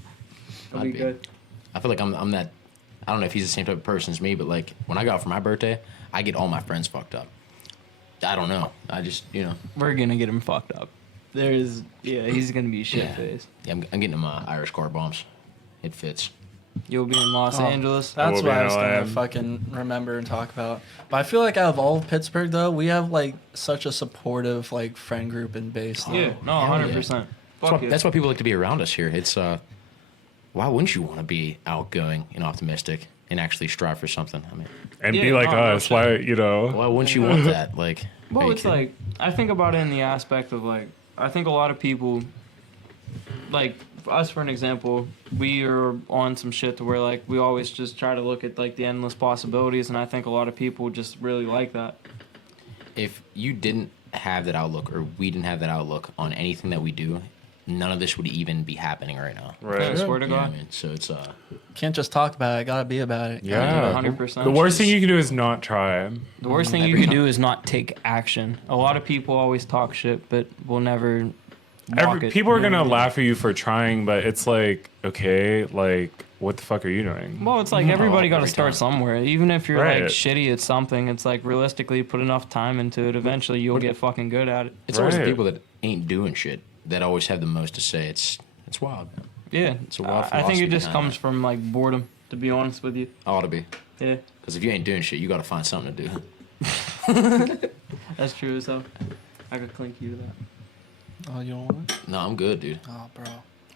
It'll I'd be be. good. I feel like I'm that. I don't know if he's the same type of person as me, but like when I go out for my birthday, I get all my friends fucked up. I don't know. I just We're gonna get him fucked up. He's gonna be shit faced. Yeah, I'm getting him Irish car bombs. It fits. You'll be in Los Oh. Angeles. That's will what be I in was LA. gonna fucking remember and talk about. But I feel like out of all of Pittsburgh, though, we have like such a supportive like friend group and base. Yeah, no, Hell yeah. 100%. That's why people like to be around us here. It's why wouldn't you want to be outgoing and optimistic and actually strive for something? I mean, And Yeah, be like no, no us. shit. Why why wouldn't you want that? Like, Well, are you it's kidding? like I think about it in the aspect of like I think a lot of people, like us for an example, we are on some shit to where like we always just try to look at like the endless possibilities, and I think a lot of people just really like that. if you didn't have that outlook or we didn't have that outlook on anything that we do, none of this would even be happening right now. I Right. swear to You know what I God. mean? So it's Can't just talk about it. Gotta be about it. Yeah. 100%. The worst thing you can do is not try. The worst thing you Every can time. do is not take action. A lot of people always talk shit, but will never walk it. People are You know gonna what I mean? laugh at you for trying, but it's like, okay, like, what the fuck are you doing? Well, it's like everybody got to every start time. somewhere. Even if you're Right. like shitty at something, it's like realistically put enough time into it. Eventually, you'll get fucking good at it. it's always the Right. people that ain't doing shit that always have the most to say. It's wild. Yeah, It's a wild I think philosophy it just behind comes it. from like boredom. To be honest with you, Ought to be. yeah, Because if you ain't doing shit, you got to find something to do. that's true as hell. I could clink you to that. Oh, you don't want it? No, I'm good, dude. Oh, bro.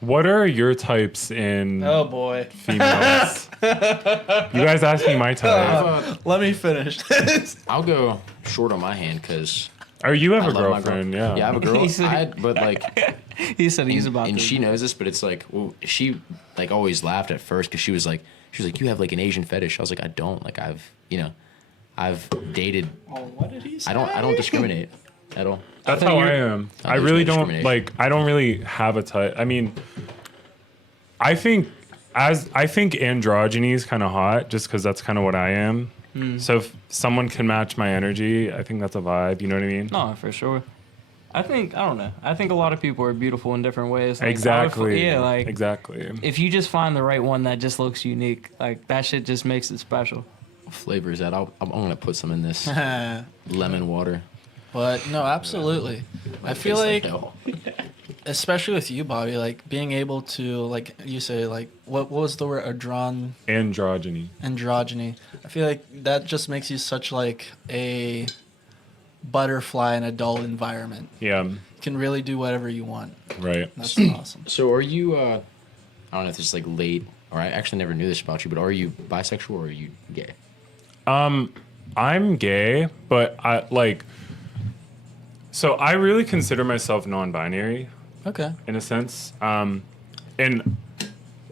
What are your types in Oh boy. females? You guys asked me my type. Let me finish. I'll go short on my hand because Or you have I a love my girlfriend, girl. yeah. Yeah, I have a girl. He said- but like, He said he's about and to. she knows this, but it's like, well, she like always laughed at first because she was like, you have like an Asian fetish. I was like, I don't. Like I've dated. Oh, what did he say? I don't discriminate at all. That's think how I you're- am. I there's really no don't discrimination. I don't really have a type. I mean, I think androgyny is kind of hot just because that's kind of what I am. So if someone can match my energy, I think that's a vibe. You know what I mean? No, for sure. I don't know. I think a lot of people are beautiful in different ways. Like, Exactly. Yeah, like exactly. if you just find the right one that just looks unique, like that shit just makes it special. What flavor is that? I'm gonna put some in this but lemon water. no, absolutely. I feel Tastes like, hell. especially with you, Bobby, like being able to, like you say, like what was the word? Androgyny. Androgyny. I feel like that just makes you such like a butterfly in a dull environment. Yeah. You can really do whatever you want. Right. That's awesome. So are you? I don't know if this is like late, or I actually never knew this about you, but are you bisexual or are you gay? I'm gay, but I like. So I really consider myself non-binary Okay. in a sense, and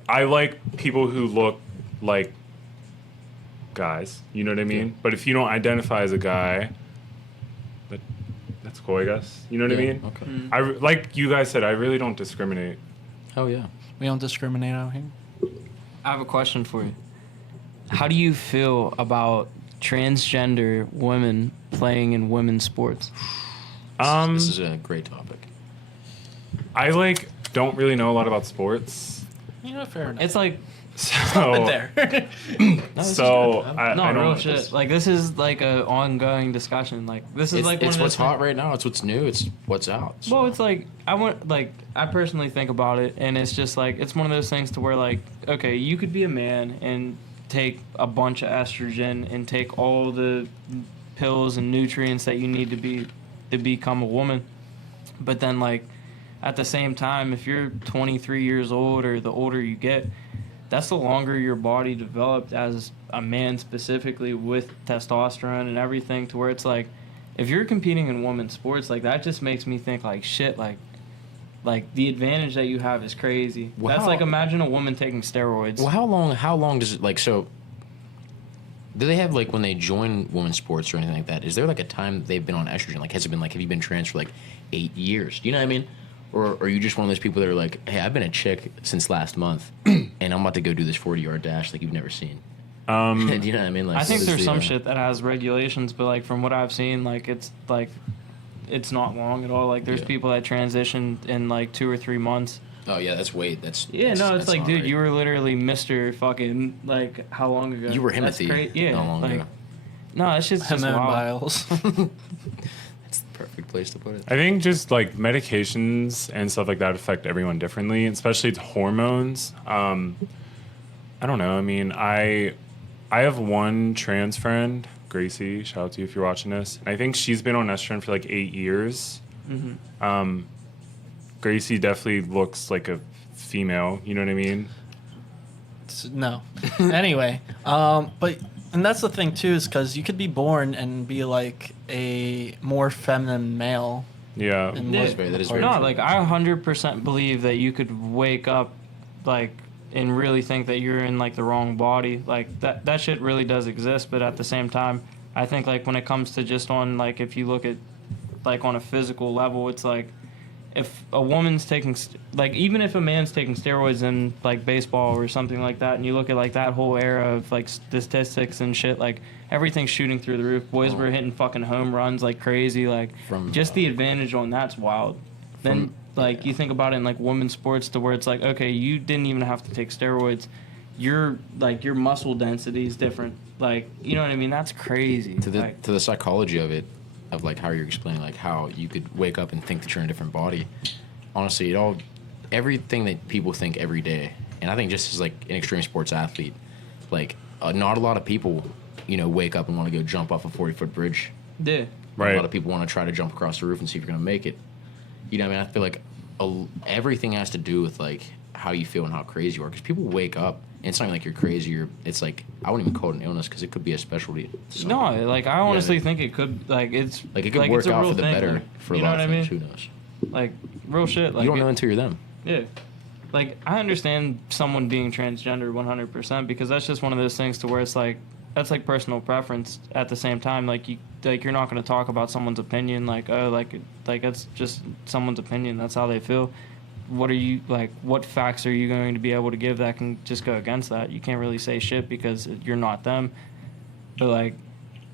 I like people who look like guys. You know what I mean? But if you don't identify as a guy, that's cool, I guess. You know what I Yeah, mean? Okay. Like you guys said, I really don't discriminate. Oh yeah. We don't discriminate out here. I have a question for you. How do you feel about transgender women playing in women's sports? This is a great topic. I like don't really know a lot about sports, You know, fair enough. It's like so there. so I no don't real know. shit. Like this is like a ongoing discussion. Like this is like one It's of what's those hot right now. It's what's new. It's what's out. So- Well, it's like I personally think about it, and it's just like it's one of those things to where like okay, you could be a man and take a bunch of estrogen and take all the pills and nutrients that you need to become a woman, but then like at the same time, if you're 23 years old or the older you get, that's the longer your body developed as a man specifically with testosterone and everything to where it's like if you're competing in women's sports, like that just makes me think like shit, like the advantage that you have is crazy. Well, That's how- like imagine a woman taking steroids. Well, how long does it like so? Do they have like when they join women's sports or anything like that? Is there like a time they've been on estrogen? Like has it been like have you been trans for like 8 years? Do you know what I mean? Or are you just one of those people that are like, hey, I've been a chick since last month, and I'm about to go do this 40-yard dash like you've never seen. Do you know what I mean? Like I think what is there's the, some shit that has regulations, but like from what I've seen, like it's not long at all. Like there's Yeah. people that transition in like 2 or 3 months. Oh yeah, that's Yeah, no, it's that's like, not dude, right. you were literally Mr. fucking like how long ago? You were That's Himothy. cra- Yeah, not long like ago. no, that shit's And just then wild. Miles. That's the perfect place to put it. I think just like medications and stuff like that affect everyone differently, especially the hormones. I don't know. I mean, I have one trans friend, Gracie. Shout out to you if you're watching this. I think she's been on estrogen for like 8 years. Gracie definitely looks like a female. You know what I mean? No. Anyway, but and that's the thing too, is because you could be born and be like a more feminine male. Yeah. And Yeah. look- That is very No, true. like I 100% believe that you could wake up like and really think that you're in like the wrong body. Like that shit really does exist, but at the same time, I think like when it comes to just on like if you look at like on a physical level, it's like if a woman's taking like even if a man's taking steroids in like baseball or something like that, and you look at like that whole era of like statistics and shit, like everything's shooting through the roof. Boys were hitting fucking home runs like crazy. Like just the advantage on that's wild. Then like you think about it in like women's sports to where it's like, okay, you didn't even have to take steroids. Your muscle density is different. Like, you know what I mean? That's crazy. To the psychology of it, of like how you're explaining like how you could wake up and think that you're in a different body. Honestly, everything that people think every day, and I think just as like an extreme sports athlete, like not a lot of people, wake up and want to go jump off a 40-foot bridge. Yeah. Right. A lot of people want to try to jump across the roof and see if you're gonna make it. You know what I mean? I feel like everything has to do with like how you feel and how crazy you are. Because people wake up and it's not like you're crazy. It's like I wouldn't even call it an illness because it could be a specialty. No, like I honestly think it could it's like it could like, work it's a out real for the thing, better like, for a you know lot what of I mean? things. Who knows? Like real shit. Like you don't know until you're them. Yeah. Like I understand someone being transgender 100% because that's just one of those things to where it's like that's like personal preference at the same time. Like you're not going to talk about someone's opinion like it's just someone's opinion. That's how they feel. What are you like? What facts are you going to be able to give that can just go against that? You can't really say shit because you're not them. But like,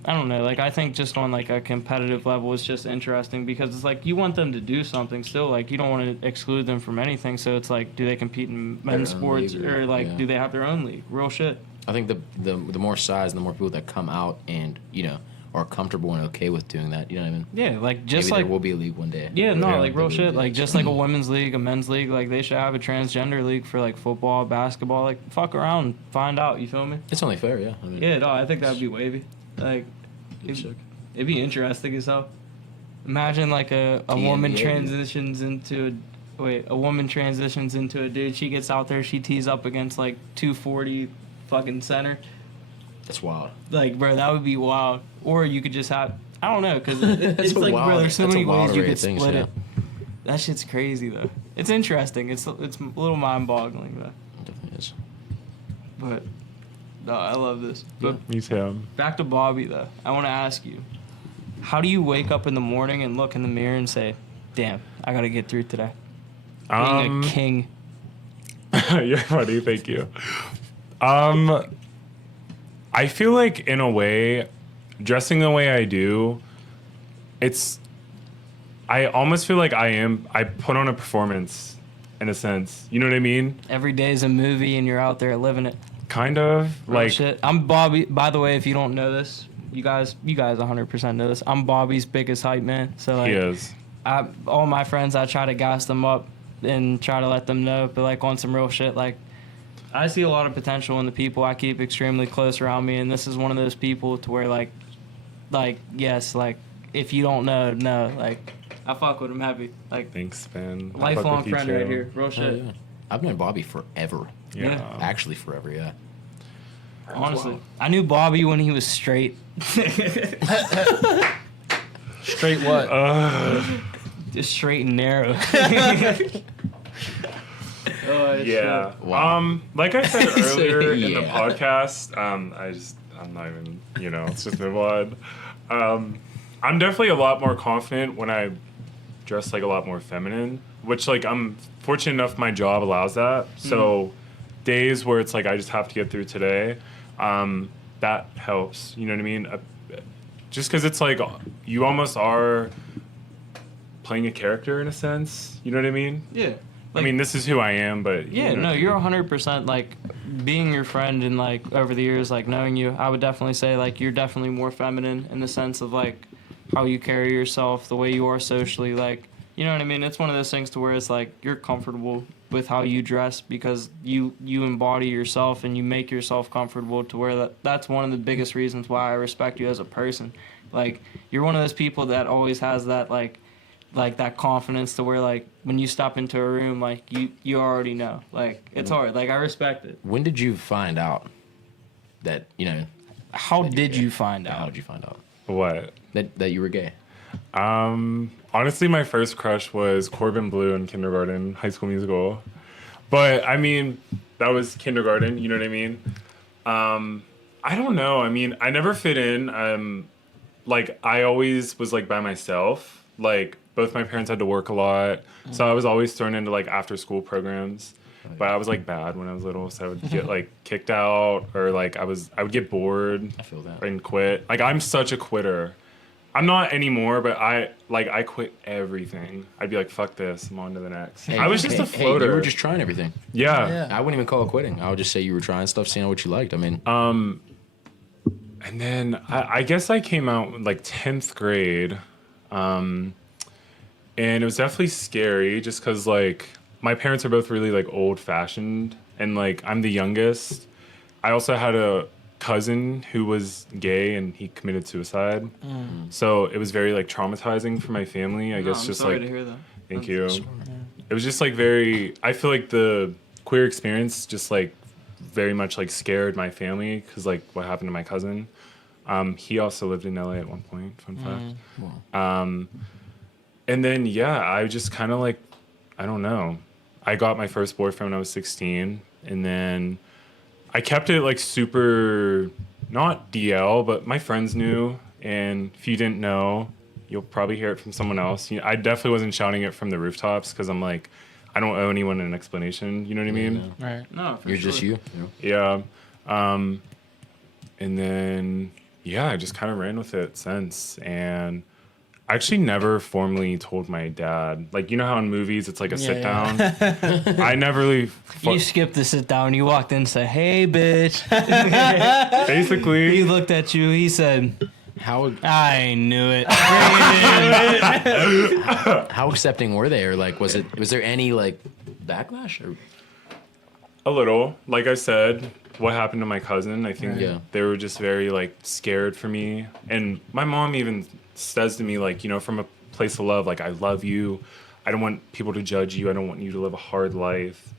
I don't know. Like I think just on like a competitive level, it's just interesting because it's like you want them to do something still. Like you don't want to exclude them from anything. So it's like, do they compete in men's sports or like do they have their own league? Real shit. I think the more size and the more people that come out and are comfortable and okay with doing that. You know what I mean? Yeah, like just Maybe like there will be a league one day. Yeah, no, like real shit. Day. Like just like a women's league, a men's league. Like they should have a transgender league for like football, basketball. Like fuck around, find out. You feel me? It's only fair, yeah. I mean, Yeah, no, I think that'd be wavy. Like it'd be interesting as hell. Imagine like a woman transitions into a woman transitions into a dude. She gets out there, she tees up against like 240 fucking center. That's wild. Like, bro, that would be wild. Or you could just have, I don't know, because it's like, bro, there's so many ways you could split it. That shit's crazy, though. It's interesting. It's a little mind-boggling, though. It definitely is. But, no, I love this. But Me too. back to Bobby, though. I want to ask you, how do you wake up in the morning and look in the mirror and say, damn, I got to get through today? Being a king. You're funny, thank you. I feel like in a way, dressing the way I do, I almost feel like I put on a performance in a sense. You know what I mean? Every day's a movie and you're out there living it. Kind of. Real shit. I'm Bobby. By the way, if you don't know this, you guys 100% know this. I'm Bobby's biggest hype man. So like, He is. All my friends, I try to gas them up and try to let them know, but like on some real shit, like I see a lot of potential in the people I keep extremely close around me, and this is one of those people to where like yes, like if you don't know, like I fuck with him heavy, like Thanks, man. lifelong friend right here, real shit. Yeah. I've known Bobby forever. Yeah. Actually, forever. Yeah. Honestly, I knew Bobby when he was straight. Straight what? Just straight and narrow. Oh, Yeah. shit. Wow. Like I said earlier in the Yeah. podcast, I'm not even, let's just move on. I'm definitely a lot more confident when I dress like a lot more feminine, which like I'm fortunate enough my job allows that. So days where it's like I just have to get through today, that helps. You know what I mean? Just because it's like you almost are playing a character in a sense. You know what I mean? Yeah. I mean, this is who I am, but Yeah, no, you're 100% like being your friend and like over the years, like knowing you, I would definitely say like you're definitely more feminine in the sense of like how you carry yourself, the way you are socially, like, you know what I mean? It's one of those things to where it's like you're comfortable with how you dress because you embody yourself and you make yourself comfortable to where that's one of the biggest reasons why I respect you as a person. Like you're one of those people that always has that like that confidence to where like when you step into a room like you already know, like it's hard, like I respect it. When did you find out that How did you find How out? did you find out what? that you were gay? Honestly, my first crush was Corbin Bleu in kindergarten, High School Musical. But I mean, that was kindergarten. You know what I mean? I don't know. I mean, I never fit in. Like I always was like by myself. Like both my parents had to work a lot, so I was always thrown into like after school programs. But I was like bad when I was little, so I would get like kicked out, or like I would get bored. I feel that. And quit. Like I'm such a quitter. I'm not anymore, but I quit everything. I'd be like, fuck this, I'm on to the next. I was just a floater. Hey, you were just trying everything. Yeah. I wouldn't even call it quitting. I would just say you were trying stuff, seeing what you liked. I mean, And then I guess I came out in like 10th grade. And it was definitely scary just because like my parents are both really like old fashioned, and like I'm the youngest. I also had a cousin who was gay and he committed suicide. So it was very like traumatizing for my family. I guess I'm just sorry like to hear that. thank you. It was just like very, I feel like the queer experience just like very much like scared my family because like what happened to my cousin. He also lived in LA at one point, fun fact. And then, yeah, I just kind of like, I don't know. I got my first boyfriend when I was 16, and then I kept it like super, not DL, but my friends knew. And if you didn't know, you'll probably hear it from someone else. You know, I definitely wasn't shouting it from the rooftops because I'm like, I don't owe anyone an explanation. You know what I mean? Right. No, for you're sure. just you. Yeah. And then, yeah, I just kind of ran with it since. And I actually never formally told my dad. Like, you know how in movies it's like a sit down? I never really. You skipped the sit down. You walked in and said, "Hey, bitch." Basically. He looked at you. He said, How "I knew it." how accepting were they, or like was there any like backlash? Or A little. Like I said, what happened to my cousin, I think Yeah. they were just very like scared for me. And my mom even says to me, like, you know, from a place of love, like, I love you. I don't want people to judge you. I don't want you to live a hard life.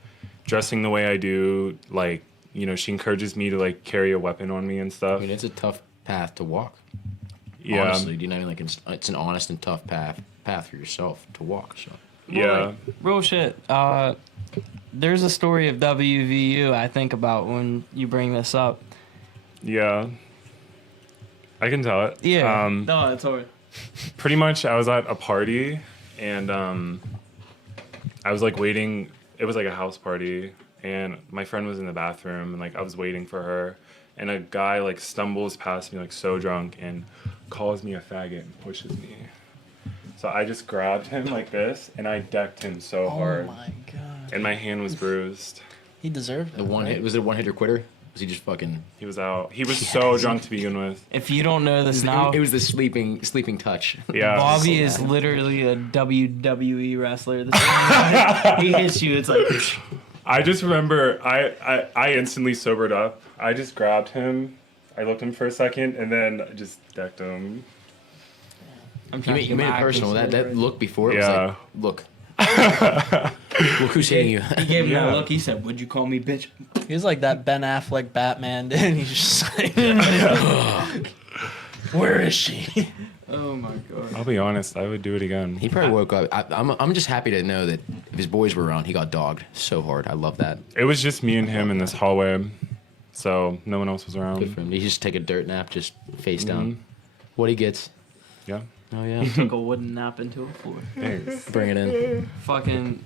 Dressing the way I do, like, you know, she encourages me to like carry a weapon on me and I stuff. mean, it's a tough path to walk. Yeah. Honestly, do you know what I mean? Like it's an honest and tough path for yourself to walk. So Yeah. Like, real shit. There's a story of WVU I think about when you bring this up. Yeah. I can tell it. Yeah. No, it's alright. Pretty much I was at a party and I was like waiting. It was like a house party and my friend was in the bathroom and like I was waiting for her and a guy like stumbles past me like so drunk and calls me a faggot and pushes me. So I just grabbed him like this and I decked him so Oh hard my god. and my hand was bruised. He deserved it. the one right? hit was it a one hitter quitter? Was he just fucking? He was out. He was so drunk to begin with. If you don't know this now, It was the sleeping touch. Yeah. Bobby is literally a WWE wrestler. He hits you, it's like, I just remember I instantly sobered up. I just grabbed him. I looked at him for a second and then I just decked him. I'm You trying made, to you made it personal. That look before it was Yeah. like, look, look who's hitting you. He gave him Yeah. that look. He said, "Would you call me bitch?" He's like that Ben Affleck Batman, and he's just like, where is she? Oh my god. I'll be honest, I would do it again. He probably woke up. I'm just happy to know that if his boys were around, he got dogged so hard. I love that. It was just me and him in this hallway, so no one else was Good for around. him. He just take a dirt nap, just face down. What he gets. Yeah. Oh yeah. Took a wooden nap into a floor. Thanks. Bring it in. Fucking.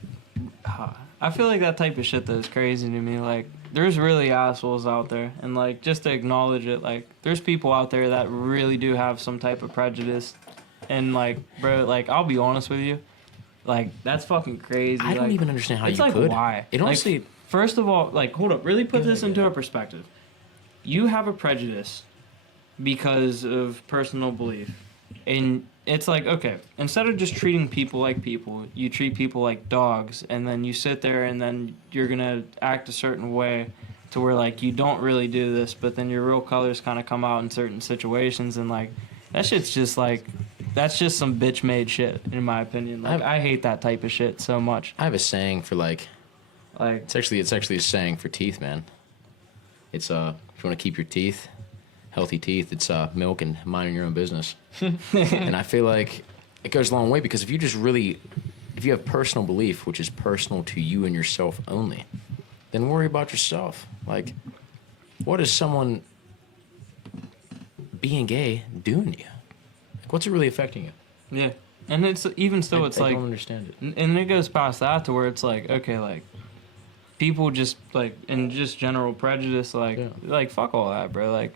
I feel like that type of shit that is crazy to me. Like, there's really assholes out there, and like just to acknowledge it, like there's people out there that really do have some type of prejudice, and like, bro, like I'll be honest with you, like that's fucking crazy. I don't Like, even understand how it's you like could. why? It Like, honestly. first of all, like hold up, really put this into a perspective. You have a prejudice because of personal belief, and it's like, okay, instead of just treating people like people, you treat people like dogs, and then you sit there and then you're gonna act a certain way to where like you don't really do this, but then your real colors kind of come out in certain situations, and like that shit's just like, that's just some bitch made shit in my opinion. Like I hate that type of shit so much. I have a saying for like. Like It's actually a saying for teeth, man. It's if you want to keep your teeth, healthy teeth, it's milk and minding your own business. And I feel like it goes a long way because if you have personal belief, which is personal to you and yourself only, then worry about yourself. Like, what is someone being gay doing to you? Like, what's it really affecting you? yeah, And it's even still, it's I like, don't understand it. and it goes past that to where it's like, okay, like, people just like, and just general prejudice, like, Yeah. like fuck all that, bro. Like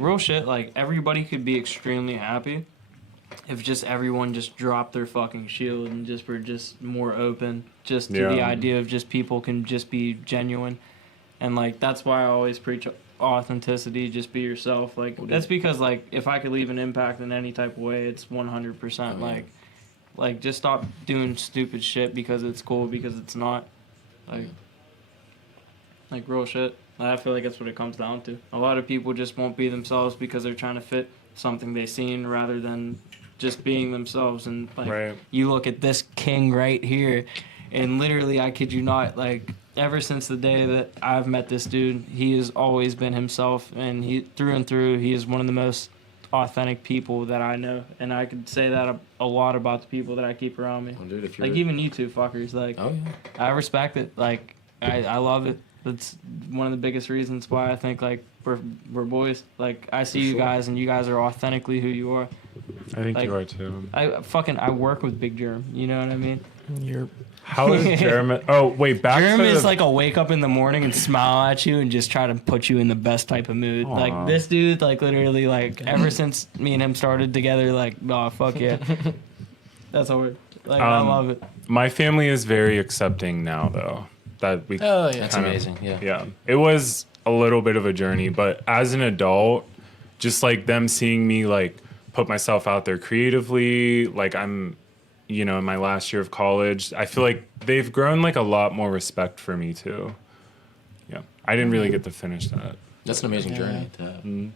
real shit. Like everybody could be extremely happy if just everyone just dropped their fucking shield and just were just more open, just to the Yeah. idea of just people can just be genuine, and like that's why I always preach authenticity. Just be yourself. Like that's because like if I could leave an impact in any type of way, it's 100%. Oh, yeah. Like just stop doing stupid shit because it's cool, because it's not. Like real shit. I feel like that's what it comes down to. A lot of people just won't be themselves because they're trying to fit something they've seen rather than just being themselves. And like Right. you look at this king right here, and literally, I kid you not, like ever since the day that I've met this dude, he has always been himself, and he through and through, he is one of the most authentic people that I know, and I could say that a lot about the people that I keep around me. Well, dude, if you're, Like even you two fuckers, like oh yeah. I respect it. Like I love it. That's one of the biggest reasons why I think like we're boys. Like I see For you sure. guys, and you guys are authentically who you are. I think Like- you are too. I work with Big Germ. You know what I mean? You're How is Jeremy? Oh wait, back Germ to is the, like a wake up in the morning and smile at you and just try to put you in the best type of mood. Aw. Like this dude, like literally, like ever since me and him started together, like oh fuck yeah, that's hard. Like I love it. my family is very accepting now though. That we oh yeah. That's Kinda. amazing. Yeah. Yeah, it was a little bit of a journey, but as an adult, just like them seeing me like put myself out there creatively, like I'm, in my last year of college, I feel like they've grown like a lot more respect for me too. Yeah, I didn't really get to finish that. That's an amazing Yeah. journey to have. No,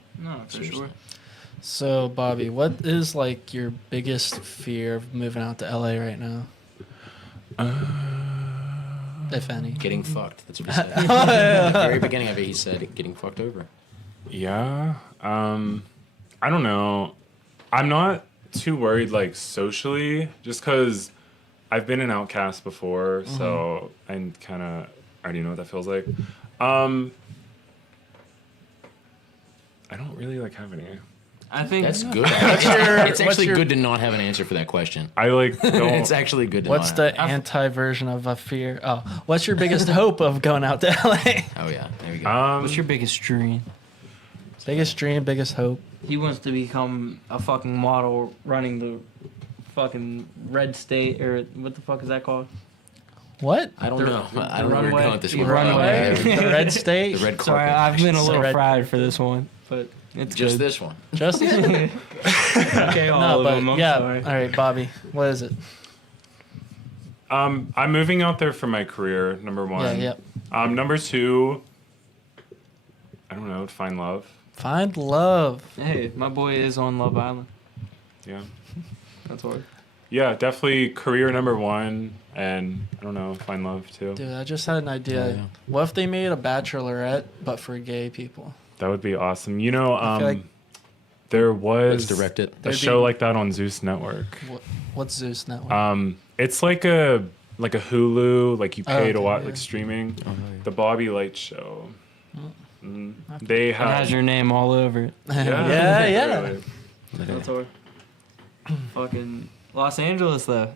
for Seriously. sure. So Bobby, what is like your biggest fear of moving out to LA right now? If any. Getting fucked. That's what he said. At the very beginning of it, he said getting fucked over. Yeah, I don't know. I'm not too worried like socially, just because I've been an outcast before, so I kind of already know what that feels like. I don't really like have any. I think That's good. It's actually good to not have an answer for that question. I like don't. It's actually good to What's not the anti version of a fear? Oh, what's your biggest hope of going out to LA? Oh yeah, there we go. What's your biggest dream? Biggest dream, biggest hope. He wants to become a fucking model running the fucking red state, or what the fuck is that called? What? I don't the- know. the I don't know where you're runway- going with this the one. runway. The red state. The red carpet. Sorry, I've been a It's little red fried for this one, but it's Just good. this one. Just Okay, all no, of but them. I'm yeah. sorry. All right, Bobby. What is it? I'm moving out there for my career. Number one. Yeah. Number two. I don't know. Find love. Find love. Hey, my boy is on Love Island. Yeah. That's hard. Yeah, definitely career number one, and I don't know, find love too. Dude, I just had an idea. Yeah. What if they made a Bachelorette, but for gay people? That would be awesome. I feel like- there Let's was direct it. a There'd show be- like that on Zeus Network. What's Zeus Network? It's like a Hulu, like you pay to okay, watch, yeah. like streaming. Oh, The Bobby Light Show. They It has have. your name all over it. yeah. literally. That's hard. Fucking Los Angeles, though.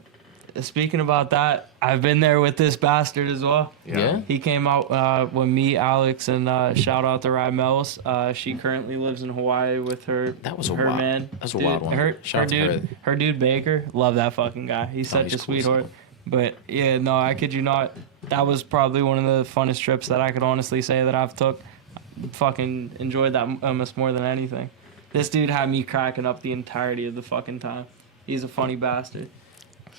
Speaking about that, I've been there with this bastard as well. Yeah? He came out with me, Alex, and shout out to Rymels. She currently lives in Hawaii with her. That was a her wild- man. that was a Dude, wild one. Her, Shout out to dude, her dude Baker. Love that fucking guy. He's such he's a cool sweetheart. as hell. But yeah, no, I kid you not. That was probably one of the funnest trips that I could honestly say that I've took. Fucking enjoyed that almost more than anything. This dude had me cracking up the entirety of the fucking time. He's a funny bastard.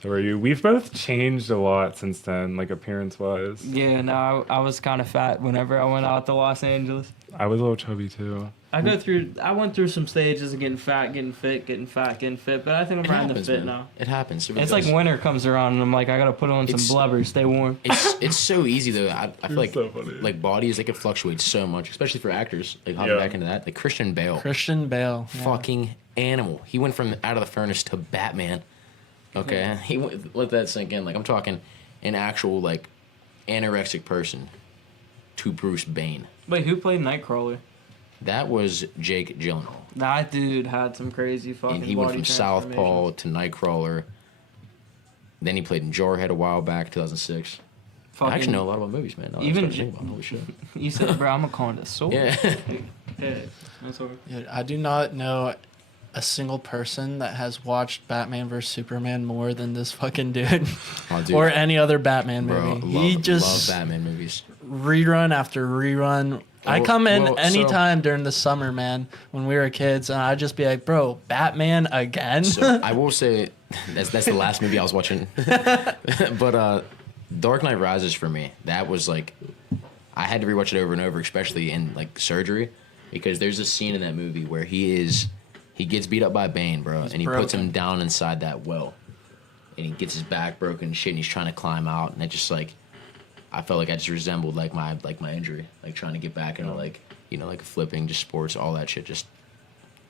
So are you? We've both changed a lot since then, like appearance wise. Yeah, no, I was kind of fat whenever I went out to Los Angeles. I was a little chubby too. I went through some stages of getting fat, getting fit, getting fat, getting fit, but I think I'm It trying to happens, fit man. now. It happens. It's like winter comes around and I'm like, I gotta put on some It's- blubber, stay warm. it's so easy though. I feel like so funny. like bodies, they can fluctuate so much, especially for actors. Like hopping Yeah. back into that, like Christian Bale, Christian Bale. Yeah. fucking animal. He went from Out of the Furnace to Batman. Okay, he went, let that sink in. Like I'm talking an actual like anorexic person to Bruce Bane. Wait, who played Nightcrawler? That was Jake Gyllenhaal. That dude had some crazy fucking. And he went body from Southpaw transformations. to Nightcrawler. Then he played in Jarhead a while back, 2006. Fucking, I actually know a lot about movies, man. Now that I even start thinking about it, holy shit. You said, bro, I'm a connoisseur. Yeah. Yeah, that's over. Dude, I do not know a single person that has watched Batman vs Superman more than this fucking dude, Oh, dude. or any other Batman Bro, movie. love, He just love Batman movies. rerun after rerun. I Well- come in well, so- anytime during the summer, man, when we were kids, and I'd just be like, bro, Batman again? So I will say that's the last movie I was watching. But Dark Knight Rises for me, that was like I had to rewatch it over and over, especially in like surgery, because there's a scene in that movie where he gets beat up by Bane, bro, and he puts him down inside that well, and he gets his back broken and shit, and he's trying to climb out, and it just like I felt like I just resembled like my injury, like trying to get back into like like flipping, just sports, all that shit, just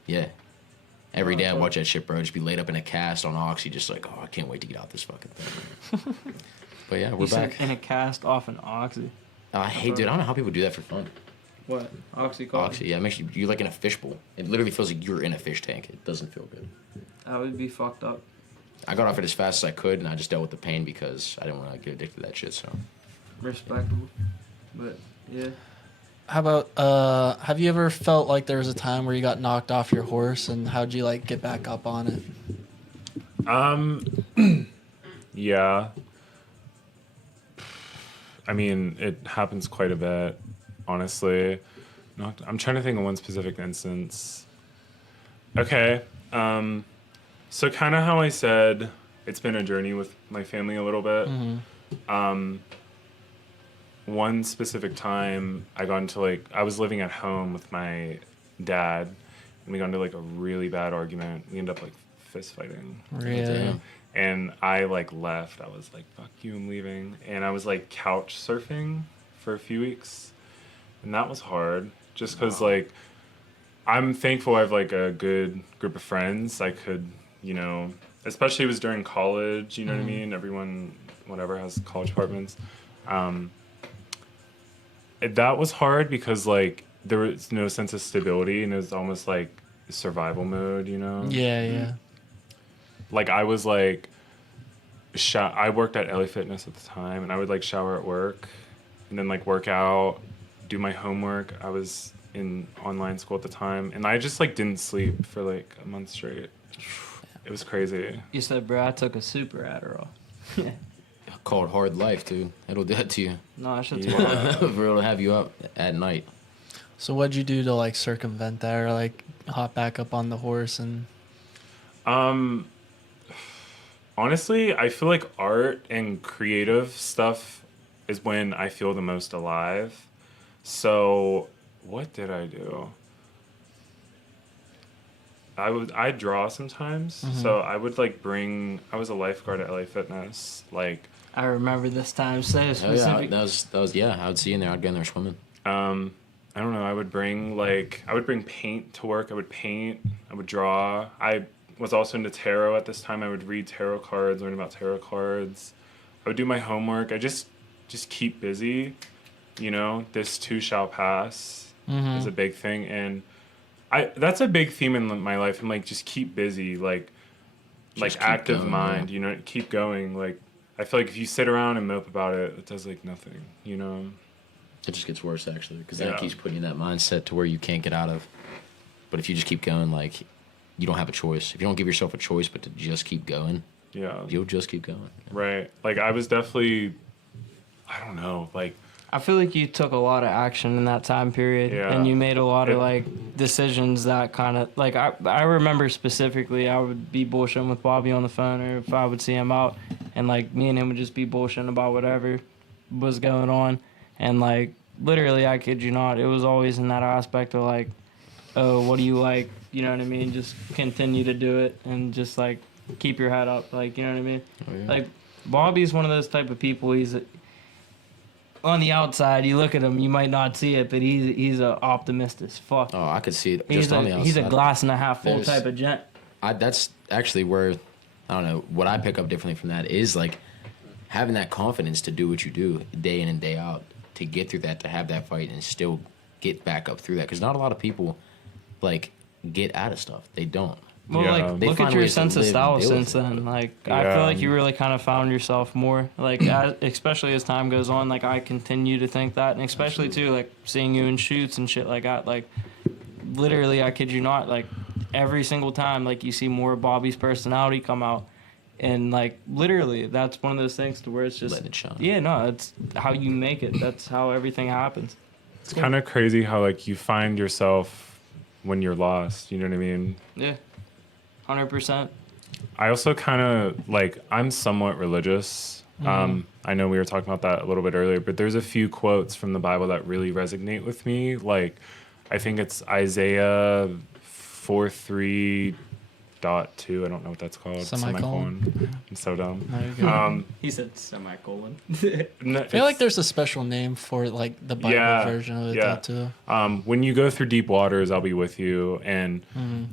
yeah. Every day I watch that shit, bro. Just be laid up in a cast on oxy, just like, oh, I can't wait to get out this fucking thing. But yeah, we're You back. said in a cast off an oxy. I hate, dude. I don't know how people do that for fun. What? Oxy. Oxy, yeah, it makes you're like in a fishbowl. It literally feels like you're in a fish tank. It doesn't feel good. That would be fucked up. I got off it as fast as I could, and I just dealt with the pain because I didn't want to get addicted to that shit. So Respectable. But yeah. How about, have you ever felt like there was a time where you got knocked off your horse, and how'd you like get back up on it? Yeah. I mean, it happens quite a bit, honestly. I'm trying to think of one specific instance. Okay. So kind of how I said, it's been a journey with my family a little bit. One specific time I got into I was living at home with my dad, and we got into a really bad argument. We ended up fist fighting. Really? Damn. And I left. I was like, fuck you, I'm leaving. And I was couch surfing for a few weeks. And that was hard. Just because I'm thankful I have a good group of friends. I could, especially it was during college, you know what I mean? Everyone, whatever, has college apartments. That was hard because there was no sense of stability, and it was almost survival mode, Yeah. I was I worked at LA Fitness at the time, and I would shower at work and then work out, do my homework. I was in online school at the time, and I just didn't sleep for a month straight. It was crazy. You said, bro, I took a super Adderall. called hard life, dude. It'll do that to you. No, that shit's Yeah. wild. It'll have you up at night. So what'd you do to circumvent that, or hop back up on the horse and? Honestly, I feel art and creative stuff is when I feel the most alive. So what did I do? I draw sometimes. So I would I was a lifeguard at LA Fitness. I remember this time. Say a Oh yeah, specific. that was yeah. I would see you in there. I'd go in there swimming. I don't know. I would bring paint to work. I would paint. I would draw. I was also into tarot at this time. I would read tarot cards, learn about tarot cards. I would do my homework. I just keep busy. This too shall pass is a big thing, and that's a big theme in my life. I'm just keep busy, Just keep active going, mind. Keep going. I feel if you sit around and mope about it, it does nothing. It just gets worse actually, because Yeah. that keeps putting you in that mindset to where you can't get out of. But if you just keep going, you don't have a choice. If you don't give yourself a choice, but to just keep going, Yeah. you'll just keep going. Right. I was definitely, I don't know, I feel like you took a lot of action in that time period, Yeah. and you made a lot of decisions that kind of I remember specifically I would be bullshitting with Bobby on the phone, or if I would see him out, and me and him would just be bullshitting about whatever was going on, and literally I kid you not, it was always in that aspect of oh, what do you like, you know what I mean? Just continue to do it and just keep your head up, you know what I mean? Oh, yeah. Bobby's one of those type of people. He's on the outside, you look at him, you might not see it, but he's a optimist as fuck. Oh, I could see it just on the outside. He's a glass and a half full There's- type of gent. That's actually where, I don't know, what I pick up differently from that is having that confidence to do what you do day in and day out, to get through that, to have that fight and still get back up through that, because not a lot of people like get out of stuff. They don't. Well, Yeah. like, They look find at your ways to sense of live and style deal with since it, then. but- Like, I Yeah. feel like you really kind of found yourself more. Like, especially as time goes on, like, I continue to think that. And especially, too, like, seeing you in shoots and shit like that. Like, literally, I kid you not, like, every single time, like, you see more of Bobby's personality come out. And, like, literally, that's one of those things to where it's just... Letting it shine. Yeah, no, it's how you make it. That's how everything happens. It's kind of crazy how like you find yourself when you're lost. You know what I mean? Yeah. 100%. I also kind of like, I'm somewhat religious. I know we were talking about that a little bit earlier, but there's a few quotes from the Bible that really resonate with me. Like, I think it's Isaiah 4:3.2. I don't know what that's called. Semicolon. I'm so dumb. There you go. He said semicolon. No, I feel like there's a special name for like the Bible Yeah, version of it yeah. though, too. when you go through deep waters, I'll be with you. And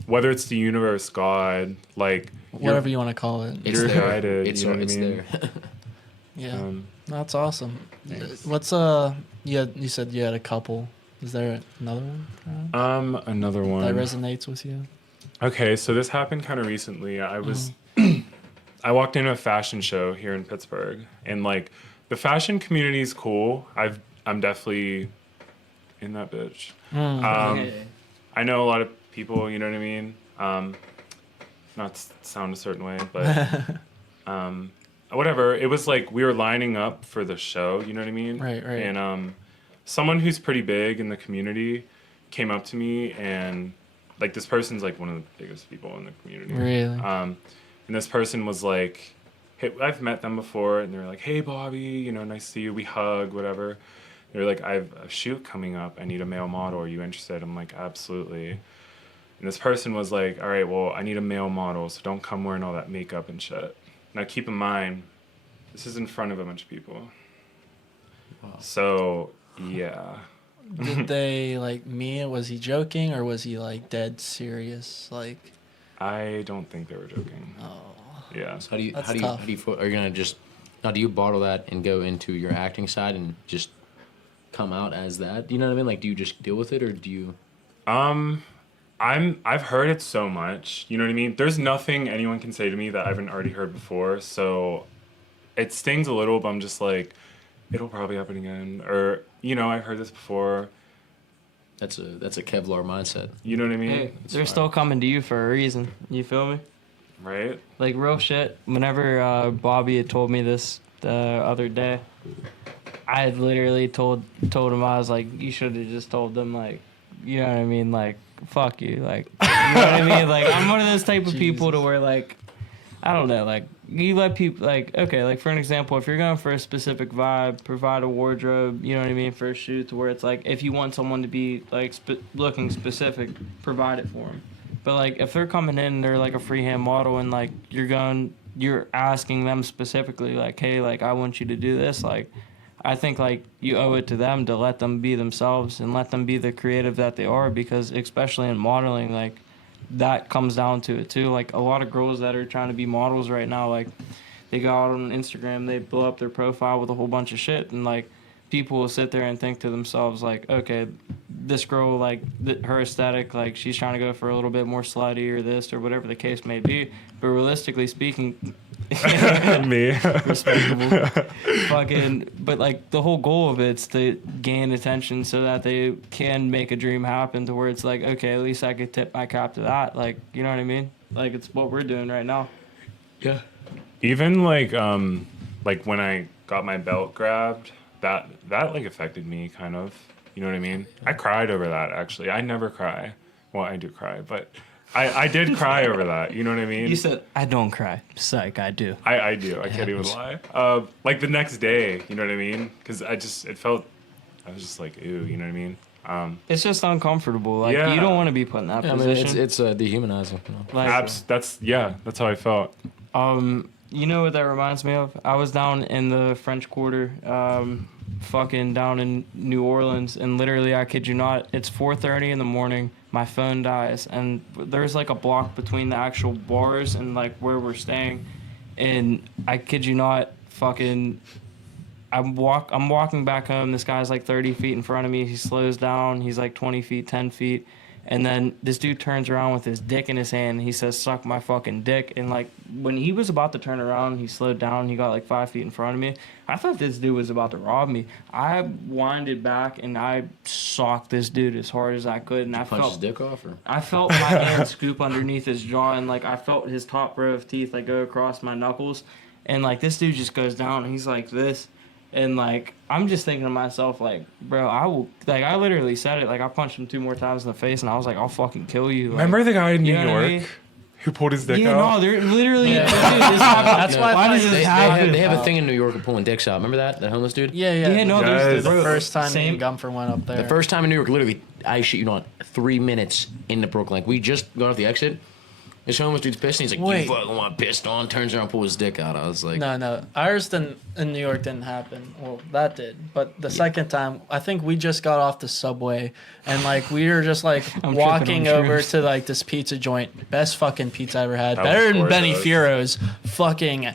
whether it's the universe, God, like Whatever you want to call it. It's You're there. guided, It's, you know what I it's mean? there. Yeah, that's awesome. What's you said you had a couple. Is there another one another one. that resonates with you? Okay, so this happened kind of recently. I was I walked into a fashion show here in Pittsburgh, and like the fashion community is cool. I'm definitely in that bitch. I know a lot of people, you know what I mean? Not to sound a certain way, but whatever. It was like we were lining up for the show, you know what I mean? Right. And someone who's pretty big in the community came up to me, and like this person's like one of the biggest people in the community. Really? And this person was like, hey, I've met them before, and they're like, hey, Bobby, you know, nice to see you. We hug, whatever. They're like, I have a shoot coming up. I need a male model. Are you interested? I'm like, absolutely. And this person was like, all right, well, I need a male model, so don't come wearing all that makeup and shit. Now, keep in mind, this is in front of a bunch of people. Wow. So, yeah. Did they like mean it? Was he joking or was he like dead serious? Like, I don't think they were joking. oh, Yeah. So how do you That's how do you tough. how do you feel, are you gonna just now do you bottle that and go into your acting side and just come out as that? You know what I mean? Like, do you just deal with it, or do you? I've heard it so much. You know what I mean? There's nothing anyone can say to me that I haven't already heard before. So it stings a little, but I'm just like, it'll probably happen again. Or, you know, I've heard this before. That's a Kevlar mindset. You know what I mean? Hey, It's they're fine. still coming to you for a reason. You feel me? Right? Like, real shit. Whenever Bobby had told me this the other day, I had literally told him, I was like, you should have just told them, like, you know what I mean? Like, fuck you. Like, you know what I mean? Like, I'm one of those type of people to where, like, I don't know, like, you let people, like, okay, like, for an example, if you're going for a specific vibe, provide a wardrobe, you know what I mean, for a shoot, to where it's like, if you want someone to be, like, looking specific, provide it for them. But, like, if they're coming in and they're, like, a freehand model and, like, you're asking them specifically, like, hey, like, I want you to do this, like, I think, like, you owe it to them to let them be themselves and let them be the creative that they are, because especially in modeling, like, that comes down to it, too. Like, a lot of girls that are trying to be models right now, like, they go out on Instagram, they blow up their profile with a whole bunch of shit, and, like, people will sit there and think to themselves, like, okay, this girl, like, her aesthetic, like, she's trying to go for a little bit more slutty or this or whatever the case may be. But realistically speaking... Me. Respectable. But, like, the whole goal of it's to gain attention so that they can make a dream happen, to where it's like, okay, at least I could tip my cap to that. Like, you know what I mean? Like, it's what we're doing right now. Yeah. Even like when I got my belt grabbed, that like affected me kind of. You know what I mean? I cried over that, actually. I never cry. Well, I do cry, but I did cry over that. You know what I mean? You said, I don't cry. Psych, I do. I do. I can't even lie. Like the next day, you know what I mean? Because I was just like, ew, you know what I mean? It's just uncomfortable. Like, Yeah. you don't want to be put in that I mean, position. it's dehumanizing. You know? Like, That's how I felt. you know what that reminds me of? I was down in the French Quarter, fucking down in New Orleans, and literally, I kid you not, it's 4:30 in the morning. My phone dies, and there's like a block between the actual bars and like where we're staying, and I kid you not, fucking I'm walking back home. This guy's like 30 feet in front of me. He slows down. He's like 20 feet, 10 feet. And then this dude turns around with his dick in his hand. And he says, "Suck my fucking dick." And like when he was about to turn around, he slowed down. He got like 5 feet in front of me. I thought this dude was about to rob me. I winded back and I socked this dude as hard as I could. And I Punch his felt dick off, or I felt my hand scoop underneath his jaw, and like I felt his top row of teeth like go across my knuckles. And like this dude just goes down and he's like this. And like I'm just thinking to myself, like, bro, I literally said it. Like I punched him 2 more times in the face and I was like, "I'll fucking kill you." Like, Remember the guy in New you know what I York mean? who pulled his dick Yeah, out? no, they're literally. Yeah. Dude, this happens. That's why I does find this they happen? have a thing in New York of pulling dicks out. Remember that homeless dude? Yeah, yeah. Yeah, no, Yes. The bro, first time me same- and Gumfer went up there. The first time in New York, literally, I shit you not, 3 minutes into Brooklyn. Like, we just got off the exit. This homeless dude's pissed, and he's like, Wait. "You fucking want pissed on?" Turns around, pulls his dick out. I was like, No, ours didn't in New York didn't happen. Well, that did, but the second time, I think we just got off the subway and like we were just like I'm walking tripping on over shrooms. to like this pizza joint, best fucking pizza I ever had, That better was than Benny gorgeous. Furo's. Fucking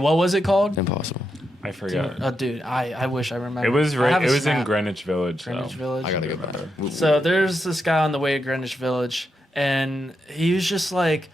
what was it called? impossible. I forgot. Oh, dude, I wish I remember. It was I have right. a It was in snap. Greenwich Village. Greenwich though. Village. I gotta go back. So there's this guy on the way to Greenwich Village, and he was just like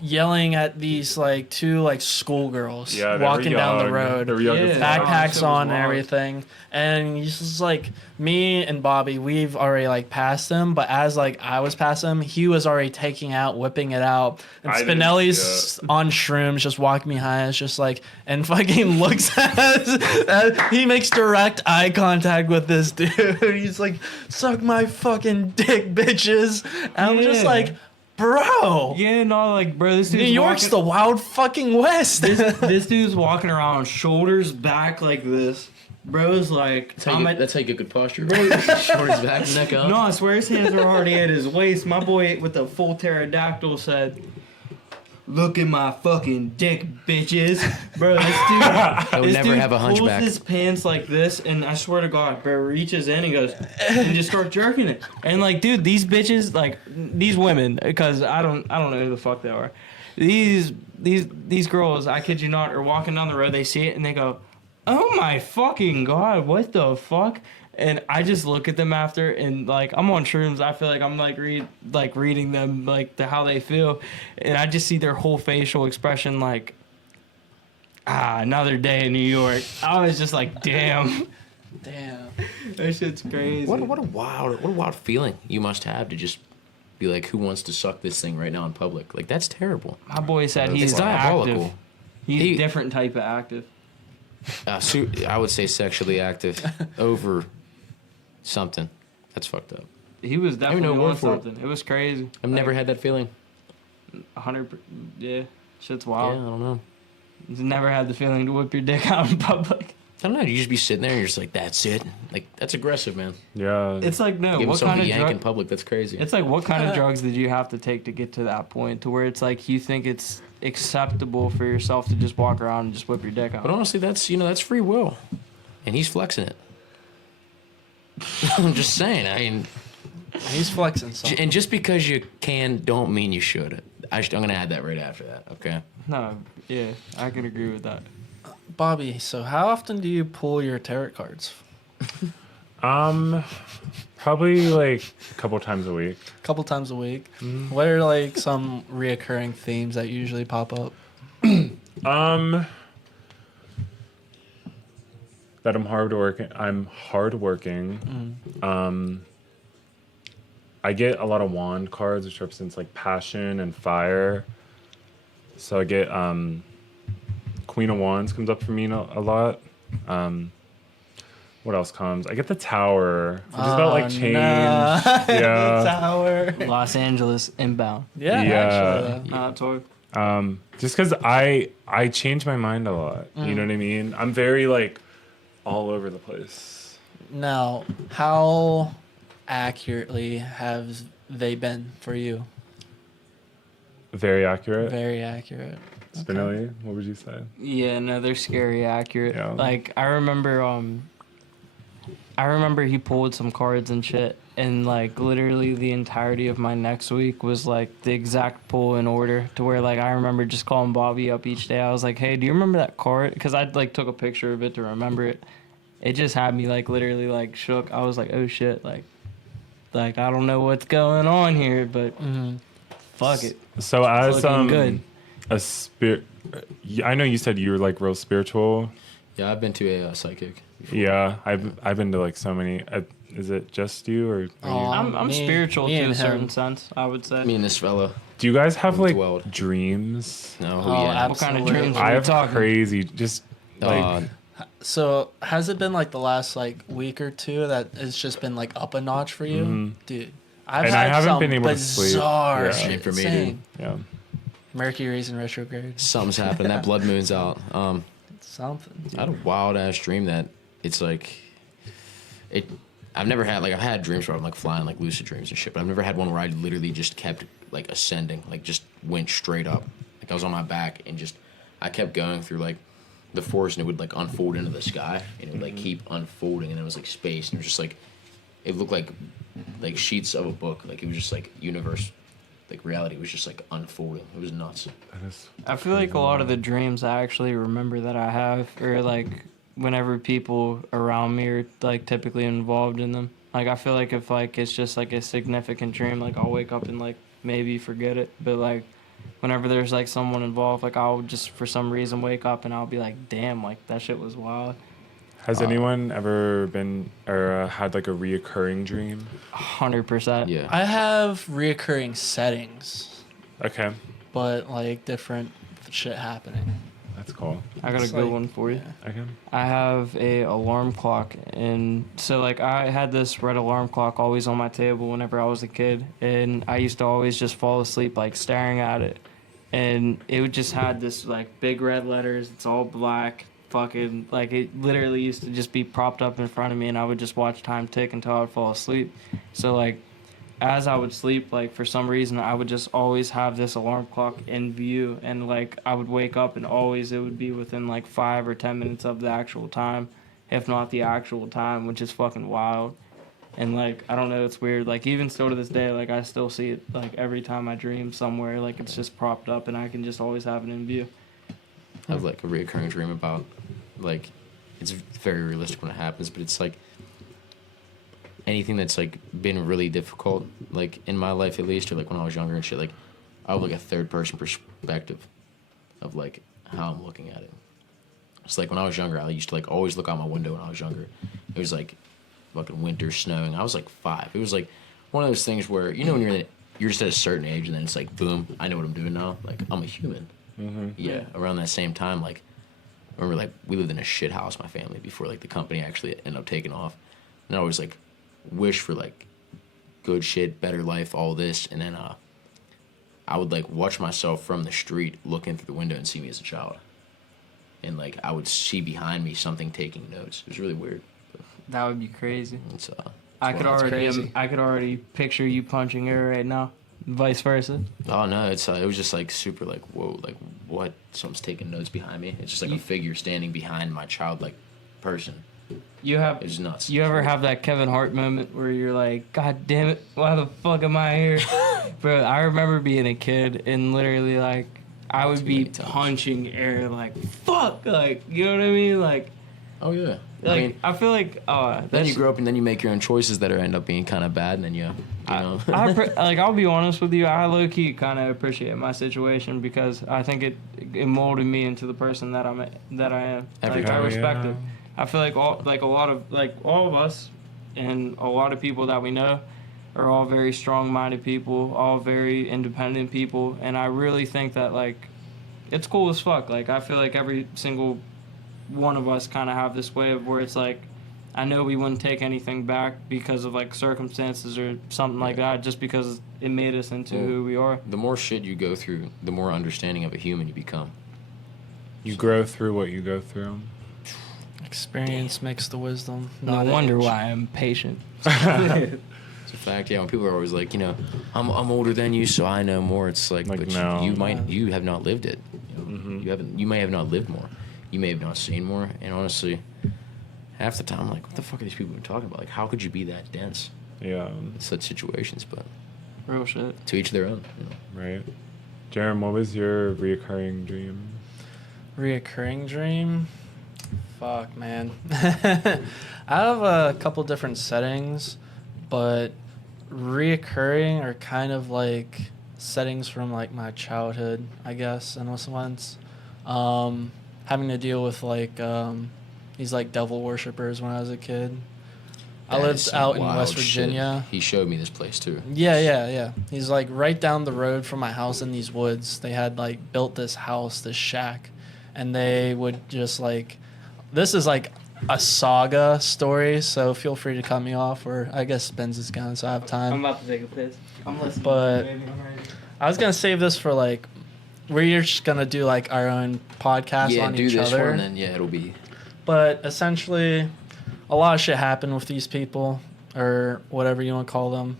yelling at these like 2 like schoolgirls Yeah, they were walking down the young. road. They were young as Yeah. fuck. Backpacks was on and wild. everything, and he's just like me and Bobby. We've already like passed him, but as like I was past him, he was already taking out, whipping it out. And I didn't Spinelli's see on shrooms, just walking behind us, just like and fucking looks at us. He makes direct eye contact with this dude. He's like, "Suck my fucking dick, bitches." And I'm just Yeah. like, bro. Yeah, no, like, bro, this dude's New York's the wild fucking west. this dude's walking around shoulders back like this. Bro's like, That's how you get good posture. Shoulders back, neck up. no, I swear his hands are already at his waist. My boy with the full pterodactyl said, "Look at my fucking dick, bitches." Bro, this dude, I would this never dude have a pulls hunchback. his pants like this, and I swear to God, bro reaches in and goes, and just start jerking it. And like, dude, these bitches, like, these women, because I don't know who the fuck they are. These girls, I kid you not, are walking down the road, they see it, and they go, "Oh my fucking God, what the fuck?" And I just look at them after, and like I'm on shrooms. I feel like I'm like reading them like how they feel, and I just see their whole facial expression like, another day in New York. I was just like, damn, Damn. that shit's crazy. What a wild feeling you must have to just be like, "Who wants to suck this thing right now in public?" Like, that's terrible. My boy said It's he's diabolical. active. He's He- a different type of active. I would say sexually active over something. That's fucked up. He was don't even definitely know a word on for it. something. It was crazy. I've never had that feeling. 100. Yeah, shit's Yeah, I wild. don't know. He's never had the feeling to whip your dick out in public. I don't know. You just be sitting there and you're just like, "That's it." Like, that's aggressive, man. Yeah. It's like no. Give What himself kind a of yank in drug? public. That's crazy. It's like what kind of drugs did you have to take to get to that point to where it's like you think it's acceptable for yourself to just walk around and just whip your dick out? But honestly, that's free will, and he's flexing it. I'm just saying. I mean, He's flexing something. and just because you can, don't mean you should. I'm gonna add that right after that. Okay. No, yeah, I can agree with that. Bobby, so how often do you pull your tarot cards? Probably like a couple times a week. A couple times a week. What are like some reoccurring themes that usually pop up? That I'm hardworking. I get a lot of wand cards, which represents like passion and fire. So I get Queen of Wands comes up for me a lot. What else comes? I get the Tower, which is about like change. Yeah. Tower. Los Angeles inbound. Yeah, Yeah. actually. Not toy. Just because I change my mind a lot. You know what I mean? I'm very like all over the place. Now, how accurately have they been for you? Very accurate. Very accurate. Spinelli, what would you say? Yeah, no, they're scary accurate. Yeah. Like I remember he pulled some cards and shit, and like literally the entirety of my next week was like the exact pull in order to where like I remember just calling Bobby up each day. I was like, "Hey, do you remember that card?" Because I like took a picture of it to remember it, it just had me like literally like shook. I was like, oh shit, like I don't know what's going on here, but fuck it. So as looking good. a spirit, I know you said you were like real spiritual. Yeah, I've been to a psychic before. Yeah, I've been to like so many. Is it just you or? I'm spiritual me to and a certain him. sense, I would say. Me and this fella. Do you guys have like Dwelled. dreams? No, Oh, yeah. What kind of Absolutely. dreams I are we have talking? crazy. Just like So has it been like the last like week or two that it's just been like up a notch for you, dude? I've And I had haven't some been able to sleep. bizarre Yeah. shit For me, insane. yeah. Mercury's in retrograde. Something's happened. That blood moon's out. Something. I had a wild ass dream that it's like it. I've never had like I've had dreams where I'm like flying like lucid dreams and shit, but I've never had one where I literally just kept like ascending, like just went straight up. Like I was on my back and just I kept going through like the forest and it would like unfold into the sky and it would like keep unfolding and it was like space and it was just like it looked like sheets of a book. Like it was just like universe, like reality was just like unfolding. It was nuts. I feel like a lot of the dreams I actually remember that I have are like whenever people around me are like typically involved in them. Like I feel like if like it's just like a significant dream, like I'll wake up and like maybe forget it. But like whenever there's like someone involved, like I'll just for some reason wake up and I'll be like, damn, like that shit was wild. Has anyone ever been or had like a reoccurring dream? 100%. Yeah. I have reoccurring settings, Okay, but like different shit happening. that's cool. I got a It's good like- one for you. Okay. I have a alarm clock, and so like I had this red alarm clock always on my table whenever I was a kid, and I used to always just fall asleep like staring at it, and it would just had this like big red letters. It's all black, fucking like it literally used to just be propped up in front of me, and I would just watch time tick until I would fall asleep. So like as I would sleep, like for some reason I would just always have this alarm clock in view, and like I would wake up and always it would be within like 5 or 10 minutes of the actual time, if not the actual time, which is fucking wild. And like I don't know, it's weird. Like even still to this day, like I still see it like every time I dream somewhere, like it's just propped up and I can just always have it in view. I have like a recurring dream about like it's very realistic when it happens, but it's like anything that's like been really difficult, like in my life at least, or like when I was younger and shit, like I have like a third person perspective of like how I'm looking at it. It's like when I was younger, I used to like always look out my window when I was younger. It was like fucking winter snowing. I was like 5. It was like one of those things where you know when you're just at a certain age and then it's like boom, I know what I'm doing now. Like I'm a human. Yeah. Around that same time, like I remember like we lived in a shit house, my family, before like the company actually ended up taking off. And I always like wish for like good shit, better life, all this, and then I would like watch myself from the street looking through the window and see me as a child. And like I would see behind me something taking notes. It was really weird. But That would be crazy. it's I could that's already crazy. I could already picture you punching her right now. Vice versa. oh no, it's it was just like super like whoa, like what? Someone's taking notes behind me. It's just like a figure standing behind my childlike person. You have It's nuts. You ever have that Kevin Hart moment where you're like, God damn it, why the fuck am I here? Bro, I remember being a kid and literally like I would be many times. punching air like fuck, like you know what I mean? Like Oh yeah. like I feel like then that's you grow up and then you make your own choices that are end up being kind of bad, and then you know. like I'll be honest with you, I low key kind of appreciate my situation because I think it molded me into the person that I am. Every Like I time. respect Yeah. it. I feel like all of us and a lot of people that we know are all very strong-minded people, all very independent people, and I really think that like it's cool as fuck. Like I feel like every single one of us kind of have this way of where it's like I know we wouldn't take anything back because of like circumstances or something like that, just because it made us into who we are. The more shit you go through, the more understanding of a human you become. You grow through what you go through. Experience makes the wisdom. No not wonder age. why I'm patient. It's a fact. Yeah, when people are always like, you know, I'm older than you, so I know more. It's like, Like, but no. you have not lived it. You may have not lived more. You may have not seen more. And honestly, half the time, I'm like, what the fuck are these people even talking about? Like, how could you be that dense Yeah. in such situations? But Real shit. to each their own. You know? Right. Jerem, what was your reoccurring dream? Reoccurring dream. Fuck, man. I have a couple different settings, but reoccurring are kind of like settings from like my childhood, I guess, in a sense. Having to deal with like these like devil worshippers when I was a kid. I That is lived some out in wild West shit. Virginia. He showed me this place too. Yeah. He's like right down the road from my house in these woods. They had like built this house, this shack, and they would just like, this is like a saga story, so feel free to cut me off, or I guess Spinx is gone, so I have time. I'm about to take a piss. I'm listening. But Baby. I'm ready. I was gonna save this for like, we're just gonna do like our own podcast Yeah, on do each this other. one, and then yeah, it'll be. But essentially, a lot of shit happened with these people, or whatever you want to call them.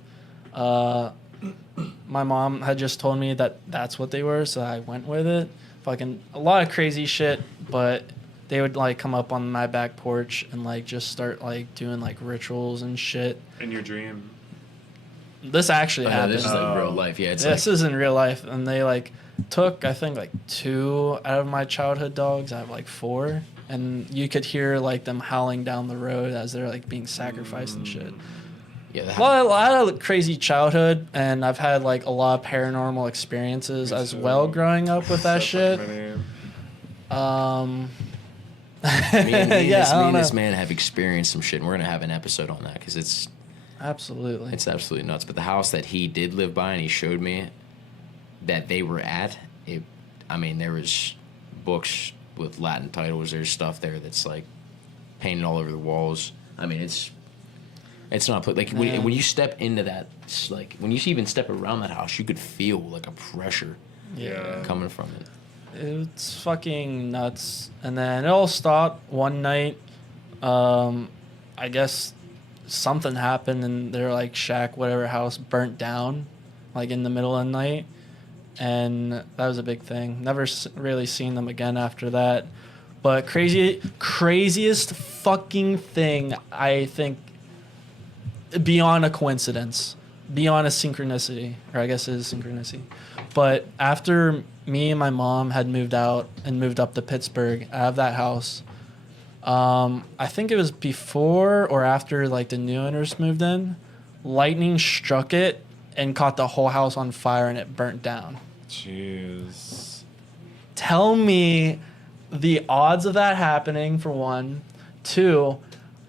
My mom had just told me that that's what they were, so I went with it. Fucking a lot of crazy shit, but they would like come up on my back porch and like just start like doing like rituals and shit. In your dream. This actually Oh, no, happened. this is like real life. Yeah, it's This like is in real life, and they like took I think like 2 out of my childhood dogs. I have like 4, and you could hear like them howling down the road as they're like being sacrificed and shit. yeah. A lot of crazy childhood, and I've had like a lot of paranormal experiences Me as too. well growing up with that That's shit. like my name. Me and I don't this know. man have experienced some shit, and we're gonna have an episode on that because it's Absolutely. absolutely nuts. But the house that he did live by, and he showed me that they were at, there was books with Latin titles. There's stuff there that's like painted all over the walls. I mean, it's not like Yeah. when you step into that, like when you even step around that house, you could feel like a pressure Yeah. coming from it. It's fucking nuts. And then it all stopped one night. I guess something happened and their like shack, whatever house burnt down, like in the middle of the night. And that was a big thing. Never really seen them again after that. But craziest fucking thing, I think, beyond a coincidence, beyond a synchronicity, or I guess it is synchronicity. But after me and my mom had moved out and moved up to Pittsburgh, out of that house, I think it was before or after like the new owners moved in, lightning struck it and caught the whole house on fire and it burnt down. Jeez. Tell me the odds of that happening, for one. 2,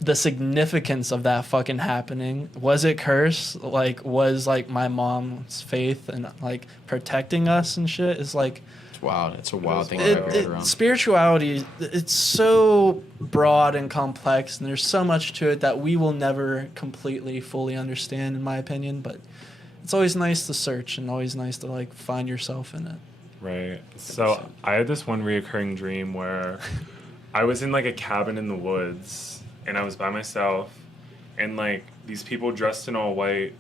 the significance of that fucking happening. Was it cursed? Like, was like my mom's faith and like protecting us and shit? Is like, It's wild. It's a wild thing wild. to wrap your head around. spirituality, it's so broad and complex, and there's so much to it that we will never completely fully understand, in my opinion. But it's always nice to search and always nice to like find yourself in it. Right. So I had this one reoccurring dream where I was in like a cabin in the woods and I was by myself, and like these people dressed in all white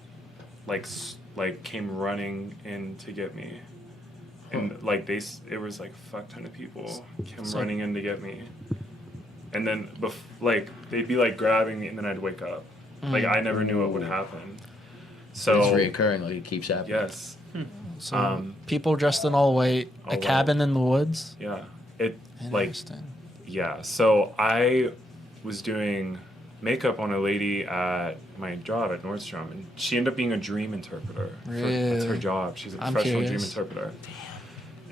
like came running in to get me. And like it was like a fuck ton of people came So- running in to get me. And then like they'd be like grabbing me and then I'd wake up. Like I never knew what would happen. So It's reoccurring, like it keeps happening. yes. So people dressed in all white, all a white. cabin in the woods. Yeah. It like Interesting. yeah. So I was doing makeup on a lady at my job at Nordstrom, and she ended up being a dream interpreter. That's her Really? job. She's a I'm professional dream curious. interpreter.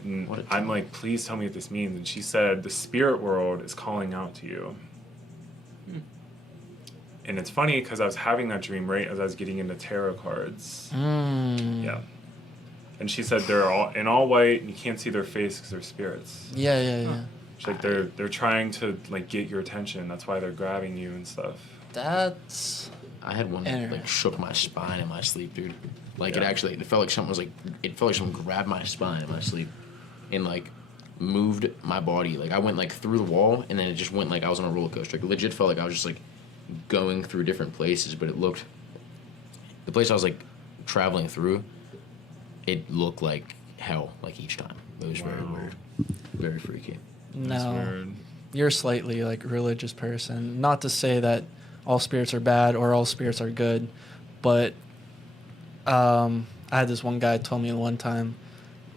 And What a I'm talent. like, please tell me what this means. And she said, the spirit world is calling out to you. And it's funny because I was having that dream right as I was getting into tarot cards. Yeah. And she said they're all in all white and you can't see their face because they're spirits. Yeah. She's like they're trying to like get your attention. That's why they're grabbing you and stuff. That's I had one that Interesting. like shook my spine in my sleep, dude. Like Yeah. it felt like something was like it felt like someone grabbed my spine in my sleep, and like moved my body. Like I went like through the wall, and then it just went like I was on a roller coaster. It legit felt like I was just like going through different places, but it looked the place I was like traveling through. It looked like hell, like each time. It was very Wow. weird, very freaky. That's no. weird. You're slightly like religious person. Not to say that all spirits are bad or all spirits are good, but I had this one guy told me one time,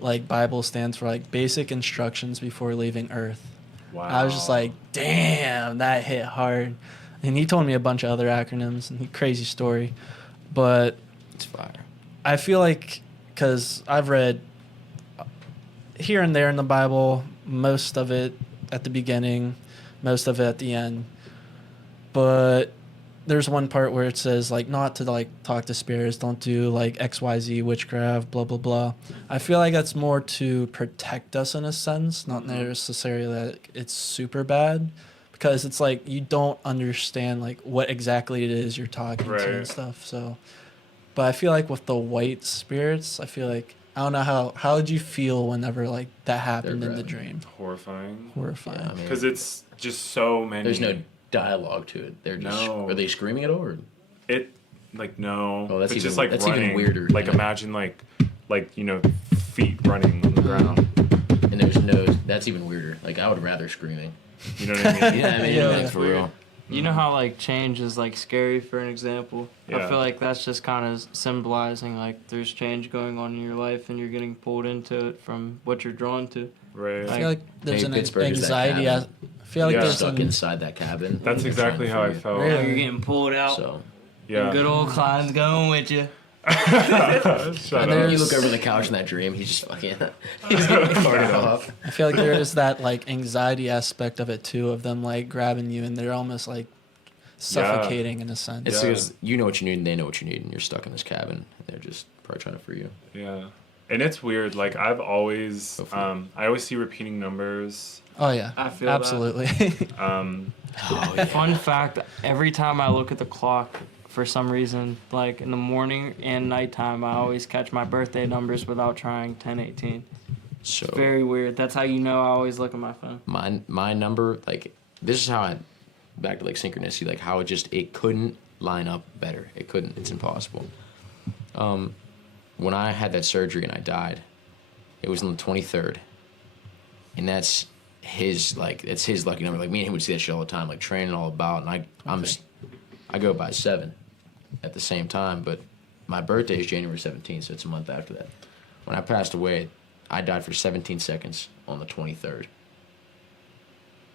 like Bible stands for like basic instructions before leaving Earth. Wow. I was just like, damn, that hit hard. And he told me a bunch of other acronyms and crazy story. But It's fire. I feel like, because I've read here and there in the Bible, most of it at the beginning, most of it at the end. But there's one part where it says, like, not to, like, talk to spirits, don't do, like, XYZ, witchcraft, blah, blah, blah. I feel like that's more to protect us in a sense, not necessarily that it's super bad. Because it's like you don't understand, like, what exactly it is you're talking to and Right. stuff. So, but I feel like with the white spirits, I feel like, I don't know how did you feel whenever, like, that happened in the grabbing. dream? Horrifying. Horrifying. Yeah, I mean, Because it's just so many. there's no dialogue to it. They're just No. are they screaming at all? Or? It, like, no. Oh, that's it's even- just like that's even running. weirder, Like, yeah. imagine, like, you know, feet running on the ground. And there's no. That's even weirder. Like I would rather screaming. You know what I mean? Yeah, I mean, Yeah. like, for real. You know how like change is like scary, for an example. I Yeah. feel like that's just kind of symbolizing like there's change going on in your life and you're getting pulled into it from what you're drawn to. Right. I feel like there's Maybe an Pittsburgh is that anxiety. cabin. I feel like Yeah. there's Stuck an inside that cabin. That's They're exactly trying how to I free felt. Really? You're getting pulled you. out. So Yeah. Good old Klein's going with you. Shut And up. you look over the couch in that dream. He's just fucking. He's getting carted off. I feel like there is that, like, anxiety aspect of it too, of them, like, grabbing you and they're almost like suffocating in a sense. It's Yeah. because you know what you need and they know what you need, and you're stuck in this cabin. And they're just probably trying to free you. Yeah. And it's weird. Like, I've always, Hopefully. I always see repeating numbers. Oh yeah, I feel that. absolutely. Oh yeah. Fun fact, every time I look at the clock, for some reason, like in the morning and nighttime, I always catch my birthday numbers without trying 1018. So Very weird. That's how you know I always look at my phone. my number, like, this is how I back to like synchronicity, like how it couldn't line up better. It couldn't. It's impossible. When I had that surgery and I died, it was on the 23rd, and that's his lucky number. Like, me and him would see that shit all the time, like training all about, and I go by 7 at the same time, but my birthday is January 17th, so it's a month after that. When I passed away, I died for 17 seconds on the 23rd.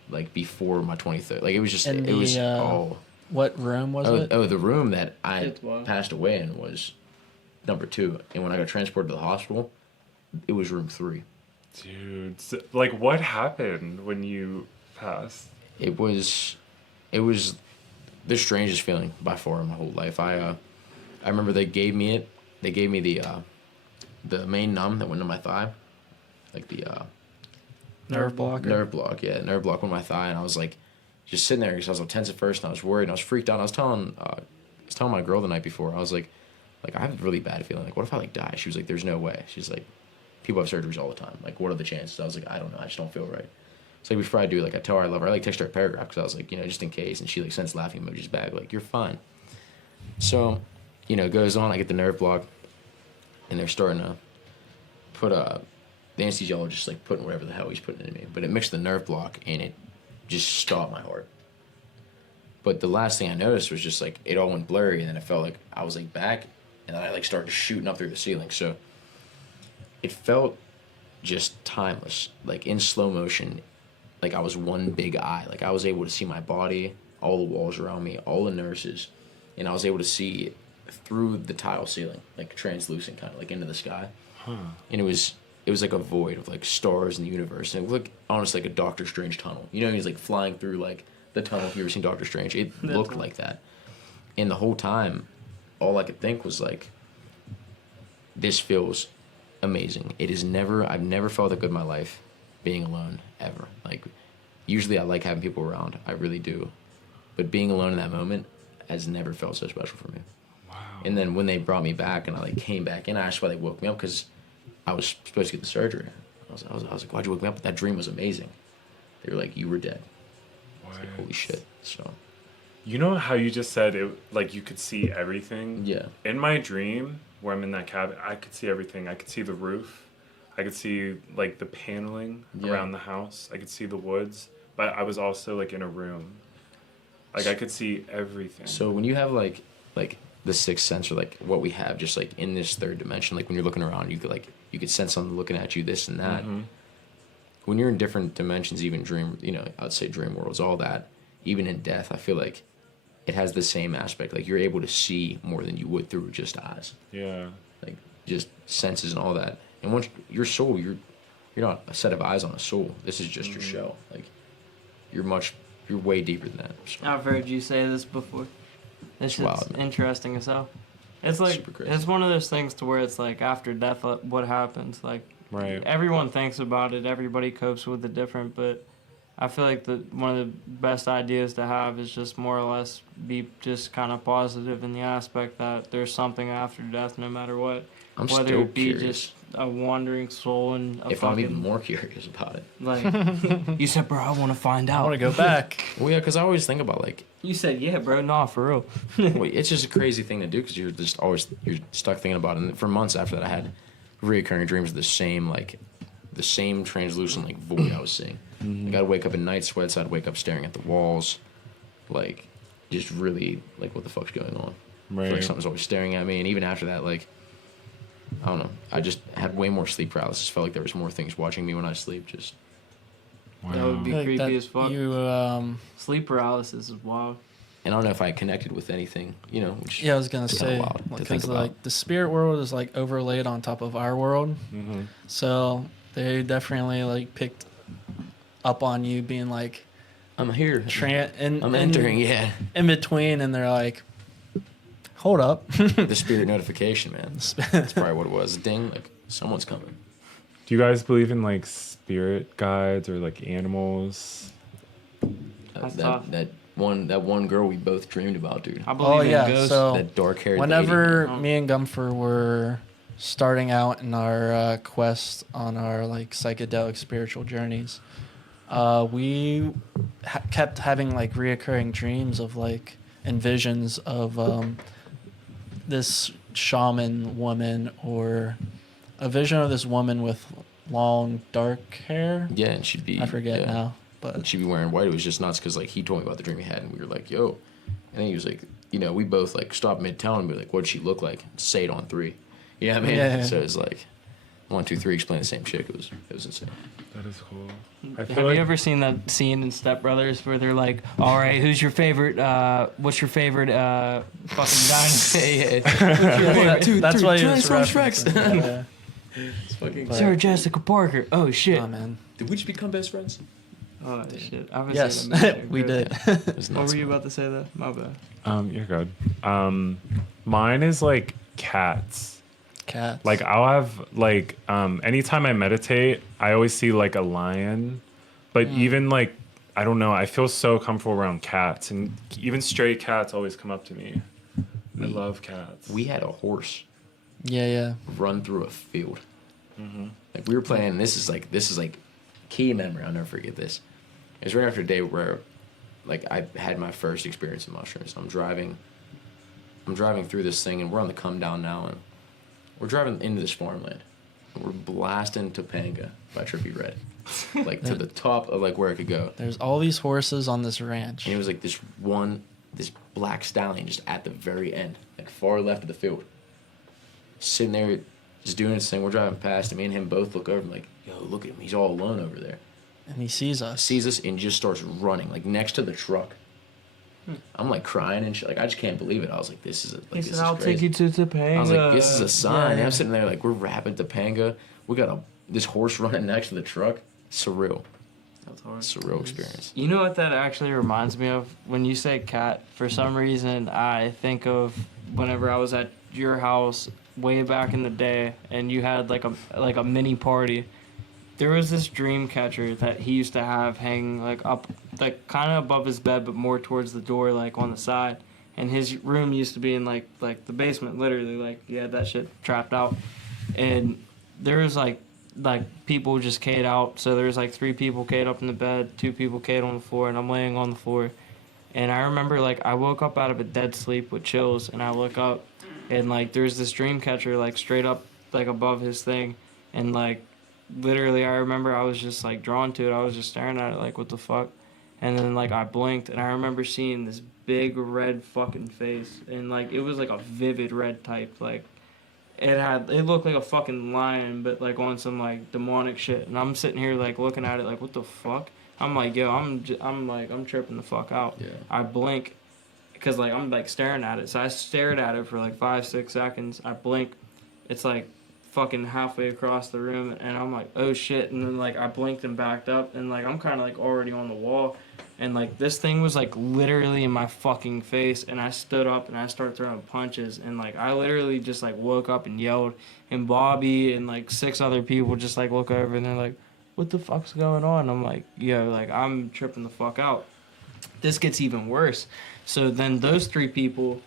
Like, before my 23rd. Like, it was just, And it was the, all... What room was it? Oh, the room that I It's wild. passed away in was number 2. And when I got transported to the hospital, it was room 3. Dude. Like, what happened when you passed? It was the strangest feeling by far in my whole life. I remember they gave me it. They gave me the main numb that went to my thigh, like the Nerve blocker. nerve block. Yeah, nerve block went to my thigh, and I was like, just sitting there because I was all tense at first, and I was worried, and I was freaked out. And I was telling my girl the night before, I was like I have a really bad feeling. Like, what if I like die? She was like, there's no way. She's like, people have surgeries all the time. Like, what are the chances? I was like, I don't know. I just don't feel right. So like, before I do, like, I tell her I love her. I like text her a paragraph because I was like, you know, just in case. And she like sends laughing emojis back, like, you're fine. So, you know, it goes on. I get the nerve block, and they're starting to put the anesthesiologist like putting whatever the hell he's putting in me. But it mixed the nerve block, and it just stopped my heart. But the last thing I noticed was just like it all went blurry, and then it felt like I was like back, and then I like started shooting up through the ceiling. So it felt just timeless, like in slow motion. Like I was one big eye. Like I was able to see my body, all the walls around me, all the nurses, and I was able to see through the tile ceiling, like translucent, kind of like into the sky. And it was like a void of like stars in the universe, and it looked honestly like a Doctor Strange tunnel. You know, he was like flying through like the tunnel. If you ever seen Doctor Strange, it looked like that. And the whole time, all I could think was like, this feels amazing. I've never felt that good in my life being alone ever. Like, usually I like having people around, I really do, but being alone in that moment has never felt so special for me. Wow. And then when they brought me back and I like came back in, I asked why they woke me up, because I was supposed to get the surgery. I was like, why'd you wake me up? That dream was amazing. They were like, you were dead. I was like, holy shit. So You know how you just said it, like you could see everything? yeah. In my dream, where I'm in that cabin, I could see everything. I could see the roof. I could see like the paneling Yeah. around the house. I could see the woods. But I was also like in a room. Like I could see everything. So when you have like the sixth sense, or like what we have just like in this third dimension, like when you're looking around, you could sense something looking at you, this and that. Mhm. when you're in different dimensions, even dream, I'd say dream worlds, all that, even in death, I feel like it has the same aspect. Like you're able to see more than you would through just eyes. Yeah. Like just senses and all that. And once your soul, you're not a set of eyes on a soul. This is just your shell. Like you're way deeper than that. So. I've heard you say this before. It's wild, man. interesting as hell. It's like Super crazy. it's one of those things to where it's like after death, what happens? Like Right. everyone thinks about it. Everybody copes with it different, but I feel like one of the best ideas to have is just more or less be just kind of positive in the aspect that there's something after death, no matter what. I'm Whether still it be curious. just a wandering soul and a If fucking, I'm even more curious about it. like you said, bro, I want to find I out. want to go back. Well, yeah, because I always think about like, You said, yeah, bro, nah, for real. wait, it's just a crazy thing to do because you're stuck thinking about it. And for months after that, I had reoccurring dreams of the same translucent like void I was seeing. Like I'd wake up in night sweats. I'd wake up staring at the walls, like just really like what the fuck's going on. I feel like something's always staring at me. And even after that, like I don't know, I just had way more sleep paralysis. Felt like there was more things watching me when I sleep. Just That would be I think creepy that as fuck. Sleep paralysis is wild. and I don't know if I connected with anything, Which Yeah, I was gonna is kinda say wild to think because about. like the spirit world is like overlaid on top of our world, so they definitely like picked up on you being like I'm here. I'm entering. Yeah, in between, and they're like, hold up. the spirit notification, man. That's probably what it was. Ding, like someone's coming. Do you guys believe in like spirit guides or like animals? That's tough. That one girl we both dreamed about, dude. I believe Oh in yeah, ghosts. so That dark haired. whenever lady. me and Gumfer were starting out in our quest on our like psychedelic spiritual journeys, we kept having like reoccurring dreams of like and visions of this shaman woman, or a vision of this woman with long dark hair. Yeah, and she'd be. I forget yeah. now, but She'd be wearing white. It was just nuts because like he told me about the dream he had, and we were like, "Yo," and then he was like, we both like stopped mid town and be like, "What'd she look like?" Say it on three. You know what I mean? Yeah. So it's like 1, 2, 3, explain the same chick. It was insane. That is cool. I feel Have like you ever seen that scene in Step Brothers where they're like, "All right, who's your favorite? What's your favorite fucking dinosaur? that's why he was Tyrannosaurus Rex. referencing. Yeah. It's fucking. But- Sarah Jessica Parker. Oh shit. Oh man. Did we just become best friends? Oh shit. I haven't Yes, seen the movie. we did. It was What nuts, were you man. about to say though? My bad. you're good. Mine is like cats. Cats. Like I'll have like anytime I meditate, I always see like a lion. But even like I don't know, I feel so comfortable around cats, and even stray cats always come up to me. I love cats. We had a horse Yeah. run through a field. Like we were playing. This is like key memory. I'll never forget this. It was right after a day where, like, I had my first experience with mushrooms. I'm driving through this thing, and we're on the come down now, and we're driving into this farmland, and we're blasting Topanga by Trippie Redd, like to the top of like where it could go. There's all these horses on this ranch. And it was like this black stallion just at the very end, like far left of the field, sitting there, just doing his thing. We're driving past, and me and him both look over and like, yo, look at him. He's all alone over there. And he sees us. Sees us and just starts running, like next to the truck. I'm like crying and shit. Like I just can't believe it. I was like, this is He said, "I'll take crazy. you to Topanga." I was like, this is a sign. And Yeah. I'm sitting there like, we're rapping Topanga. We got this horse running next to the truck. Surreal. That's hard. Surreal experience. You know what that actually reminds me of? When you say cat, for some reason I think of whenever I was at your house way back in the day, and you had like a mini party. There was this dream catcher that he used to have hanging like up, like kind of above his bed, but more towards the door, like on the side. And his room used to be in like the basement, literally. Like he had that shit trapped out, and there was like people just K'd out. So there was like 3 people K'd up in the bed, 2 people K'd on the floor, and I'm laying on the floor. And I remember like I woke up out of a dead sleep with chills, and I look up, and like there's this dream catcher like straight up like above his thing, and like literally I remember I was just like drawn to it. I was just staring at it like, what the fuck? And then like I blinked, and I remember seeing this big red fucking face, and like it was like a vivid red type, like it looked like a fucking lion, but like on some like demonic shit. And I'm sitting here like looking at it like, what the fuck? I'm like, yo, I'm tripping the fuck out. Yeah. I blink, because like I'm like staring at it. So I stared at it for like 5-6 seconds. I blink, it's like fucking halfway across the room, and I'm like, oh shit. And then like I blinked and backed up, and like I'm kind of like already on the wall, and like this thing was like literally in my fucking face, and I stood up and I started throwing punches, and like I literally just like woke up and yelled, and Bobby and like 6 other people just like look over and they're like, what the fuck's going on? I'm like, yo, like I'm tripping the fuck out. This gets even worse. So then those 3 people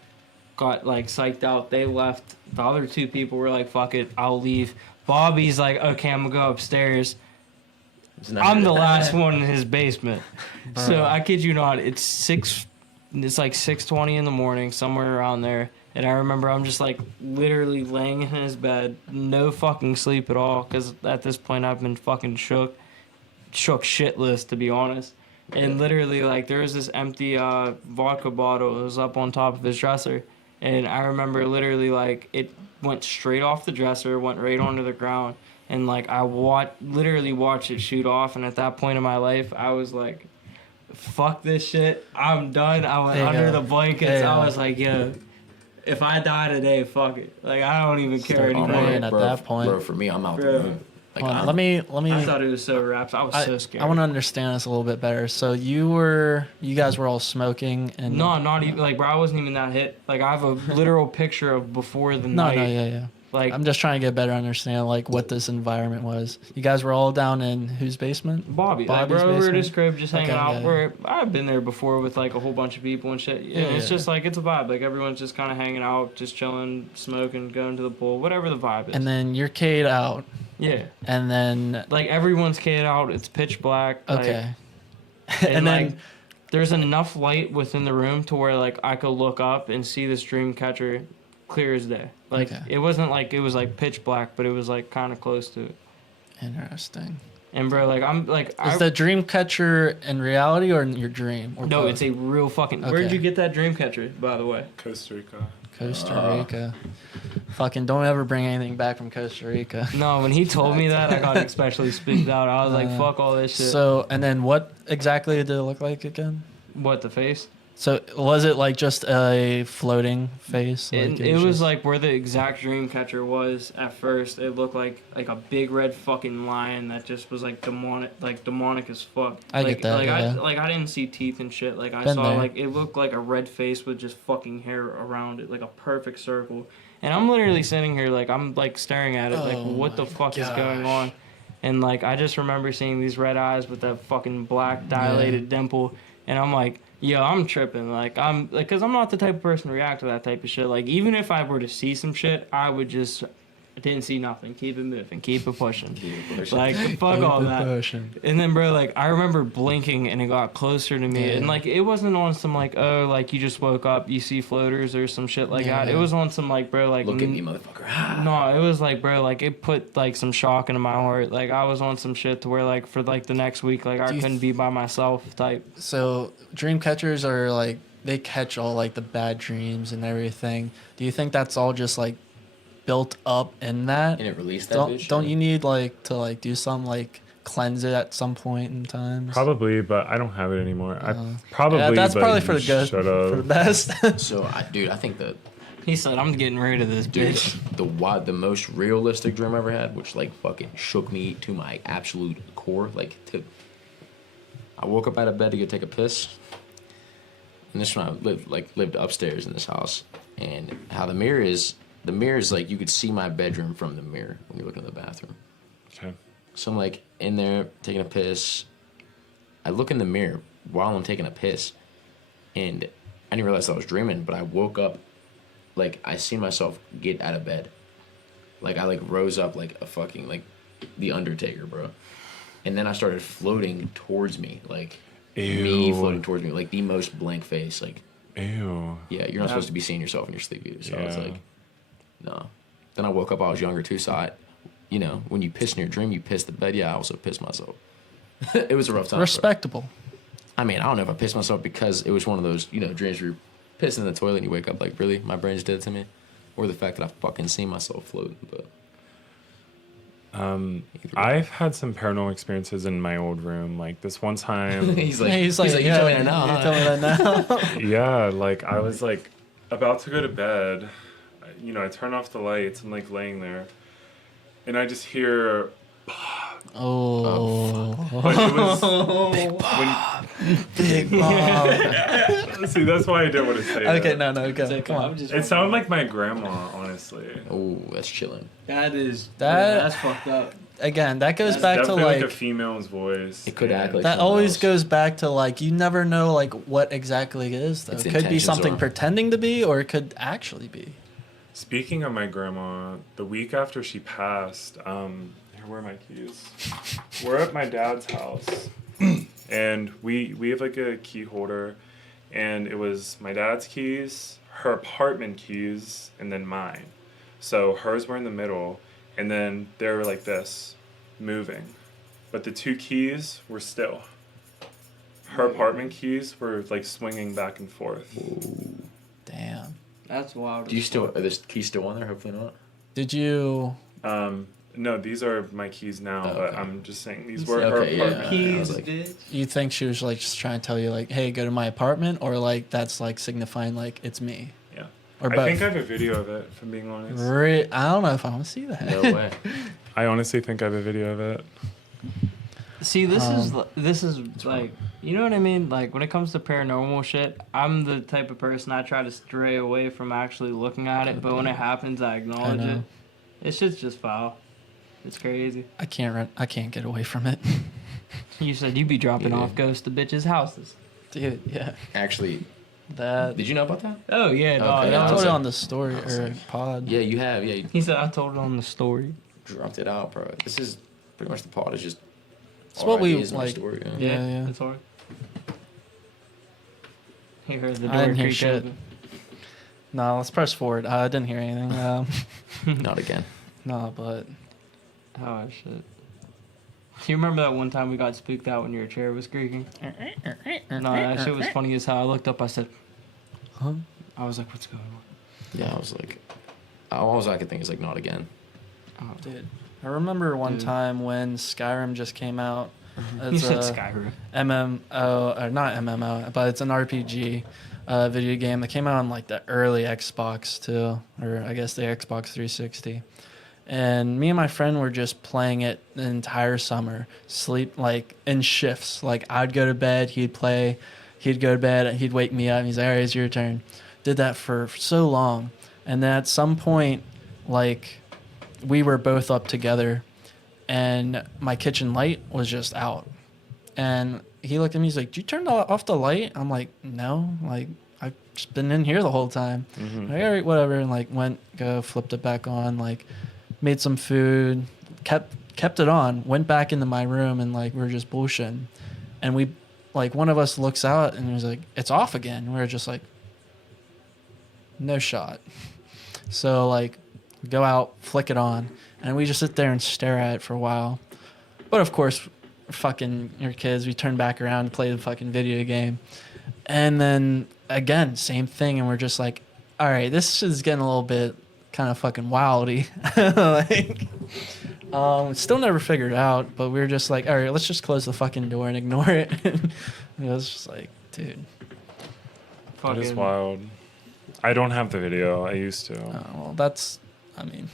got like psyched out. They left. The other 2 people were like, fuck it, I'll leave. Bobby's like, okay, I'm gonna go upstairs. I'm the last one in his basement. So I kid you not, it's like 6:20 in the morning, somewhere around there. And I remember I'm just like literally laying in his bed, no fucking sleep at all, because at this point I've been fucking shook shitless, to be honest. And literally, like, there was this empty vodka bottle that was up on top of his dresser. And I remember literally, like, it went straight off the dresser, went right onto the ground. And, like, I literally watched it shoot off. And at that point in my life, I was like, fuck this shit. I'm done. I went under the blankets. I was like, yo, if I die today, fuck it. Like, I don't even care anymore. Man, at that point. Bro, for me, I'm out the room. Like, let me. I thought it was so wrapped. I was so scared. I want to understand this a little bit better. So you guys were all smoking and. No, not even, like, bro, I wasn't even that hit. Like, I have a literal picture of before the night. No, yeah. Like, I'm just trying to get a better understanding, like, what this environment was. You guys were all down in whose basement? Bobby's like, bro, we were at his crib just hanging out. I've been there before with, like, a whole bunch of people and shit. Yeah, it's just, like, it's a vibe. Like, everyone's just kind of hanging out, just chilling, smoking, going to the pool, whatever the vibe is. And then you're K'd out. Yeah. And then. Like, everyone's K'd out. It's pitch black. Okay. Like, and then. Like, there's enough light within the room to where, like, I could look up and see this dream catcher clear as day. Like, it wasn't like it was like pitch black, but it was like kind of close to it. Interesting. And bro, like, I'm like, is the dream catcher in reality or in your dream? Or no, both? it's a real fucking. Where did you get that dream catcher, by the way? Costa Rica. Costa Rica. Fucking don't ever bring anything back from Costa Rica. No, when he told me that, I got especially spooked out. I was like, fuck all this shit. So, and then what exactly did it look like again? What, the face? So was it like just a floating face? Like it was like where the exact dream catcher was at first. It looked like a big red fucking lion that just was like demonic as fuck. I get that. I didn't see teeth and shit. Like I saw like it looked like a red face with just fucking hair around it, like a perfect circle. And I'm literally sitting here like I'm like staring at it like what the fuck is going on? And like I just remember seeing these red eyes with that fucking black dilated dimple, and I'm like, yo, I'm tripping. Like, I'm, like, cause I'm not the type of person to react to that type of shit. Like, even if I were to see some shit, I would just, didn't see nothing. Keep it moving. Keep it pushing. Like, fuck all that. And then, bro, like, I remember blinking and it got closer to me. And, like, it wasn't on some, like, oh, like, you just woke up, you see floaters or some shit like that. It was on some, like, bro, like. Look at me, motherfucker. No, it was, like, bro, like, it put, like, some shock into my heart. Like, I was on some shit to where, like, for, like, the next week, like, I couldn't be by myself type. So, dream catchers are, like, they catch all, like, the bad dreams and everything. Do you think that's all just, like, built up in that? And it released that don't you need like to like do some like cleanse it at some point in time? Probably, but I don't have it anymore. I probably that's but probably for the good, for the best. So I think that he said I'm getting rid of this bitch. The most realistic dream I ever had, which like fucking shook me to my absolute core, I woke up out of bed to go take a piss. And this one I lived upstairs in this house, and how the mirror is like you could see my bedroom from the mirror when you look in the bathroom. Okay. So I'm like in there taking a piss. I look in the mirror while I'm taking a piss, and I didn't realize I was dreaming, but I woke up, like I see myself get out of bed. Like I like rose up like a fucking like the Undertaker, bro. And then I started floating towards me, like me floating towards me, like the most blank face, like ew. Yeah, you're not supposed to be seeing yourself in your sleep either. So I was like, no. Then I woke up, I was younger too, so when you piss in your dream, you piss the bed. Yeah, I also pissed myself. It was a rough time. Respectable. I mean, I don't know if I pissed myself because it was one of those, dreams where you're pissing in the toilet and you wake up like, really? My brain just did it to me? or the fact that I fucking see myself floating. But I've had some paranormal experiences in my old room. Like this one time, he's like, you tell me that now. You Huh? tell me that now. yeah, like I was like about to go to bed. You know, I turn off the lights. I'm like laying there, and I just hear. Oh. But it was Big Bob. see, that's why I didn't want to say Okay, that. no, go. Come on. It sounded like my grandma, honestly. Oh, that's chilling. That's fucked up. Again, that goes It's back to definitely like a like female's voice. It could act like that someone always else. goes back to like you never know like what exactly it is though. Its It could be intentions something are- pretending to be, or it could actually be. Speaking of my grandma, the week after she passed, here were my keys. We're at my dad's house, and we have like a key holder, and it was my dad's keys, her apartment keys, and then mine. So hers were in the middle, and then they were like this, moving, but the two keys were still. Her apartment keys were like swinging back and forth. Damn. That's wild. Do you still? Are the keys still on there? Hopefully not. Did you? No, these are my keys now, Oh, but okay. I'm just saying these were her Okay, yeah. apartment I Keys, was like- bitch. You think she was like just trying to tell you like, hey, go to my apartment, or like that's like signifying like it's me? Yeah. Or I both? think I have a video of it, if I'm being honest. I don't know if I want to see that. No way. I honestly think I have a video of it. See, this is like, you know what I mean? Like when it comes to paranormal shit, I'm the type of person I try to stray away from actually looking at it, but when it happens, I acknowledge know. it. It's just foul. It's crazy. I can't get away from it, You said you'd be dropping Yeah. off ghosts to bitches' houses. dude. Yeah, Actually, that. did you know about that? Oh yeah, no, Okay, I I told was it like- on the story or pod. Yeah, you have. Yeah, you He said I told it on the story. dropped it out, bro. This is pretty much the pod. It's just. It's what we RIPs in my like. story, Yeah. That's all right. He heard the I door didn't hear creak shit. open. No, let's press forward. I didn't hear anything. Not again. No, but Oh shit. Do you remember that one time we got spooked out when your chair was creaking? No, that shit was funny as hell. I looked up, I said, huh? I was like, what's going on? Yeah, I was like, all I could think is like, not again. Oh, Dude, I remember one Dude. time when Skyrim just came out. you It's said a Skyrim. MMO, or not MMO, but it's an RPG video game that came out on like the early Xbox too, or I guess the Xbox 360. And me and my friend were just playing it the entire summer, sleep like in shifts. Like I'd go to bed, he'd play, he'd go to bed, he'd wake me up, and he's like, all right, it's your turn. Did that for so long. And then at some point, like we were both up together and my kitchen light was just out. And he looked at me, he's like, did you turn off the light? I'm like, no, like I've just been in here the whole time. Like, all right, whatever. And like flipped it back on, like made some food, kept it on, went back into my room, and like we were just bullshitting. And we, like one of us looks out and was like, it's off again. And we were just like, no shot. So like we go out, flick it on, and we just sit there and stare at it for a while. But of course, fucking your kids, we turn back around and play the fucking video game. And then again, same thing, and we're just like, all right, this is getting a little bit kind of fucking wildy. Like, still never figured it out, but we were just like, all right, let's just close the fucking door and ignore it. And it was just like, dude. That is wild. I don't have the video. I used to. Well, that's, I mean,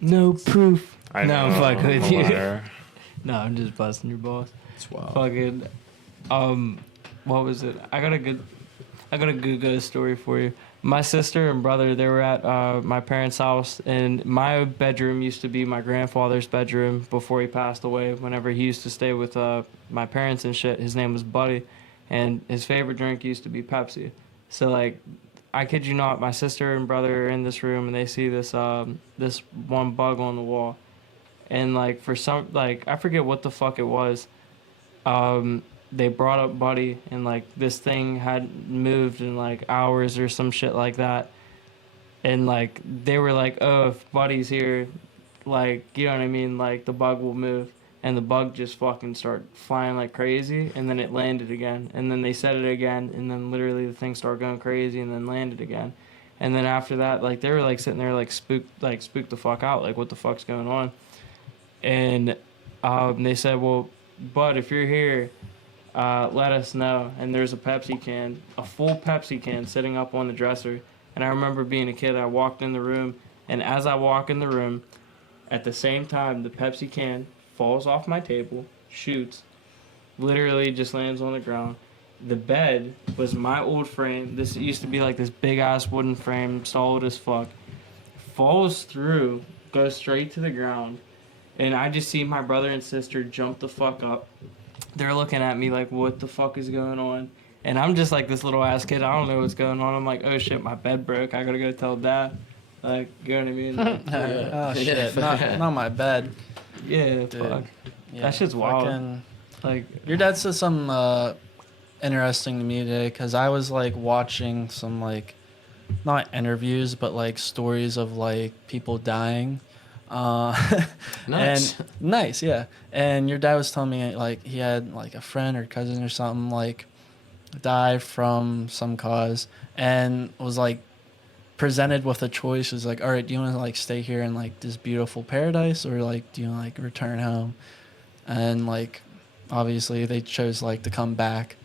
No proof. I No, I'm know, fucking with I'm a you. liar. No, I'm just busting your balls. It's wild. Fucking, what was it? I got a good ghost story for you. My sister and brother, they were at my parents' house, and my bedroom used to be my grandfather's bedroom before he passed away. Whenever he used to stay with my parents and shit, his name was Buddy, and his favorite drink used to be Pepsi. So like, I kid you not, my sister and brother are in this room, and they see this this one bug on the wall, and like for some, like I forget what the fuck it was. They brought up Buddy, and like this thing had moved in like hours or some shit like that, and like they were like, oh, if Buddy's here, like, you know what I mean, like the bug will move. And the bug just fucking started flying like crazy, and then it landed again, and then they said it again, and then literally the thing started going crazy and then landed again. And then after that, like, they were, like, sitting there, like, spooked the fuck out. Like, what the fuck's going on? And they said, well, bud, if you're here, let us know. And there's a Pepsi can, a full Pepsi can sitting up on the dresser. And I remember being a kid, I walked in the room, and as I walk in the room, at the same time, the Pepsi can falls off my table, shoots, literally just lands on the ground. The bed was my old frame. This used to be like this big-ass wooden frame, solid as fuck. Falls through, goes straight to the ground, and I just see my brother and sister jump the fuck up. They're looking at me like, what the fuck is going on? And I'm just like this little ass kid. I don't know what's going on. I'm like, oh shit, my bed broke. I gotta go tell dad. Like, you know what I mean? Like, Oh shit, not my bed. yeah, Dude. fuck. Yeah, That shit's wild. fucking- Like, Your dad said some interesting to me today because I was like watching some like not interviews but like stories of like people dying. Nice. And nice, yeah. And your dad was telling me like he had like a friend or cousin or something like die from some cause and was like presented with a choice. Was like, all right, do you want to like stay here in like this beautiful paradise or like do you want to like return home? And like obviously they chose like to come back.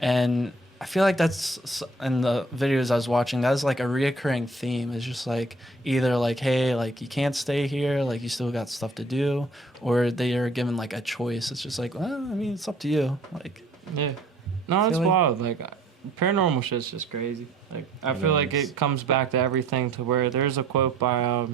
And I feel like that's in the videos I was watching, that's like a reoccurring theme. It's just like either like, hey, like you can't stay here, like you still got stuff to do, or they are given like a choice. It's just like, well, I mean, it's up to you. Like, yeah. No, it's feel like- wild. Like, paranormal shit's just crazy. Like, I feel like it comes back to everything to where there's a quote by,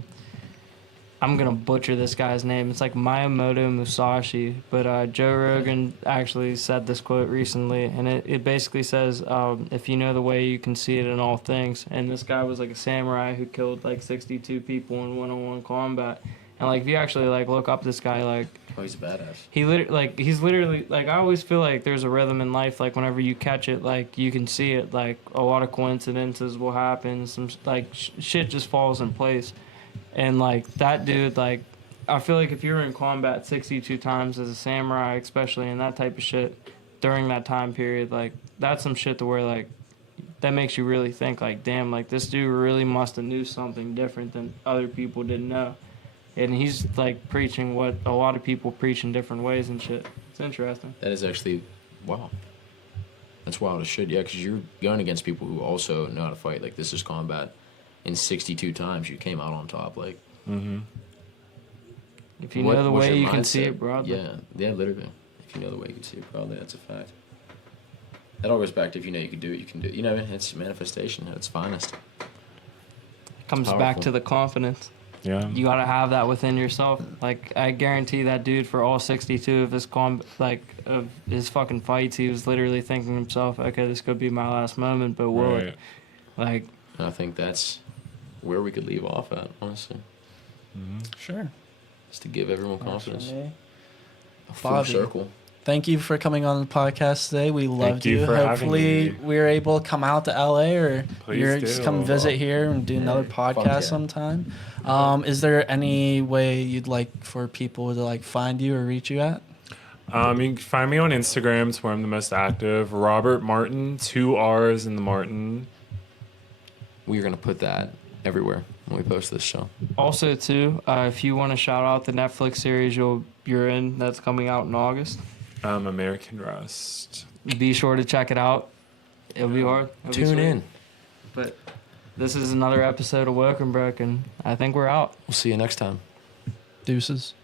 I'm going to butcher this guy's name. It's like Miyamoto Musashi. But Joe Rogan actually said this quote recently. And it basically says, if you know the way, you can see it in all things. And this guy was like a samurai who killed like 62 people in one-on-one combat. And like, if you actually like look up this guy, like, Oh, he's a badass. he's literally like, I always feel like there's a rhythm in life. Like whenever you catch it, like you can see it. Like a lot of coincidences will happen. Some like shit just falls in place. And like that dude, like I feel like if you were in combat 62 times as a samurai, especially in that type of shit during that time period, like that's some shit to where like that makes you really think like, damn, like this dude really must have knew something different than other people didn't know. And he's like preaching what a lot of people preach in different ways and shit. It's interesting. That is actually, wow. That's wild as shit. Yeah, because you're going against people who also know how to fight. Like, this is combat. In 62 times, you came out on top. Like, If you know the what's way, your you can see mindset? it broadly. Yeah, literally. If you know the way, you can see it broadly. That's a fact. That all goes back to if you know you can do it, you can do it. You know, it's manifestation at its finest. Comes back powerful. to the confidence. Yeah. You gotta have that within yourself. Like I guarantee that dude for all 62 of his of his fucking fights, he was literally thinking to himself, okay, this could be my last moment, but will it? Like, And I think that's where we could leave off at, honestly. sure. Just to give everyone confidence. A full Bobby. circle. Thank you for coming on the podcast today. We loved you you. for having Hopefully, me. we're able to come out to LA or Please you're just do. come visit here and do another fuck podcast yeah. sometime. Is there any way you'd like for people to like find you or reach you at? You can find me on Instagram. It's where I'm the most active. Robert Marrtin, 2 R's in the Martin. We're going to put that everywhere when we post this show. also too, if you want to shout out the Netflix series you're in that's coming out in August, American Rust. be sure to check it out. It'll be hard. It'll be Tune sweet. in. But this is another episode of Woken Broken. I think we're out. We'll see you next time. Deuces.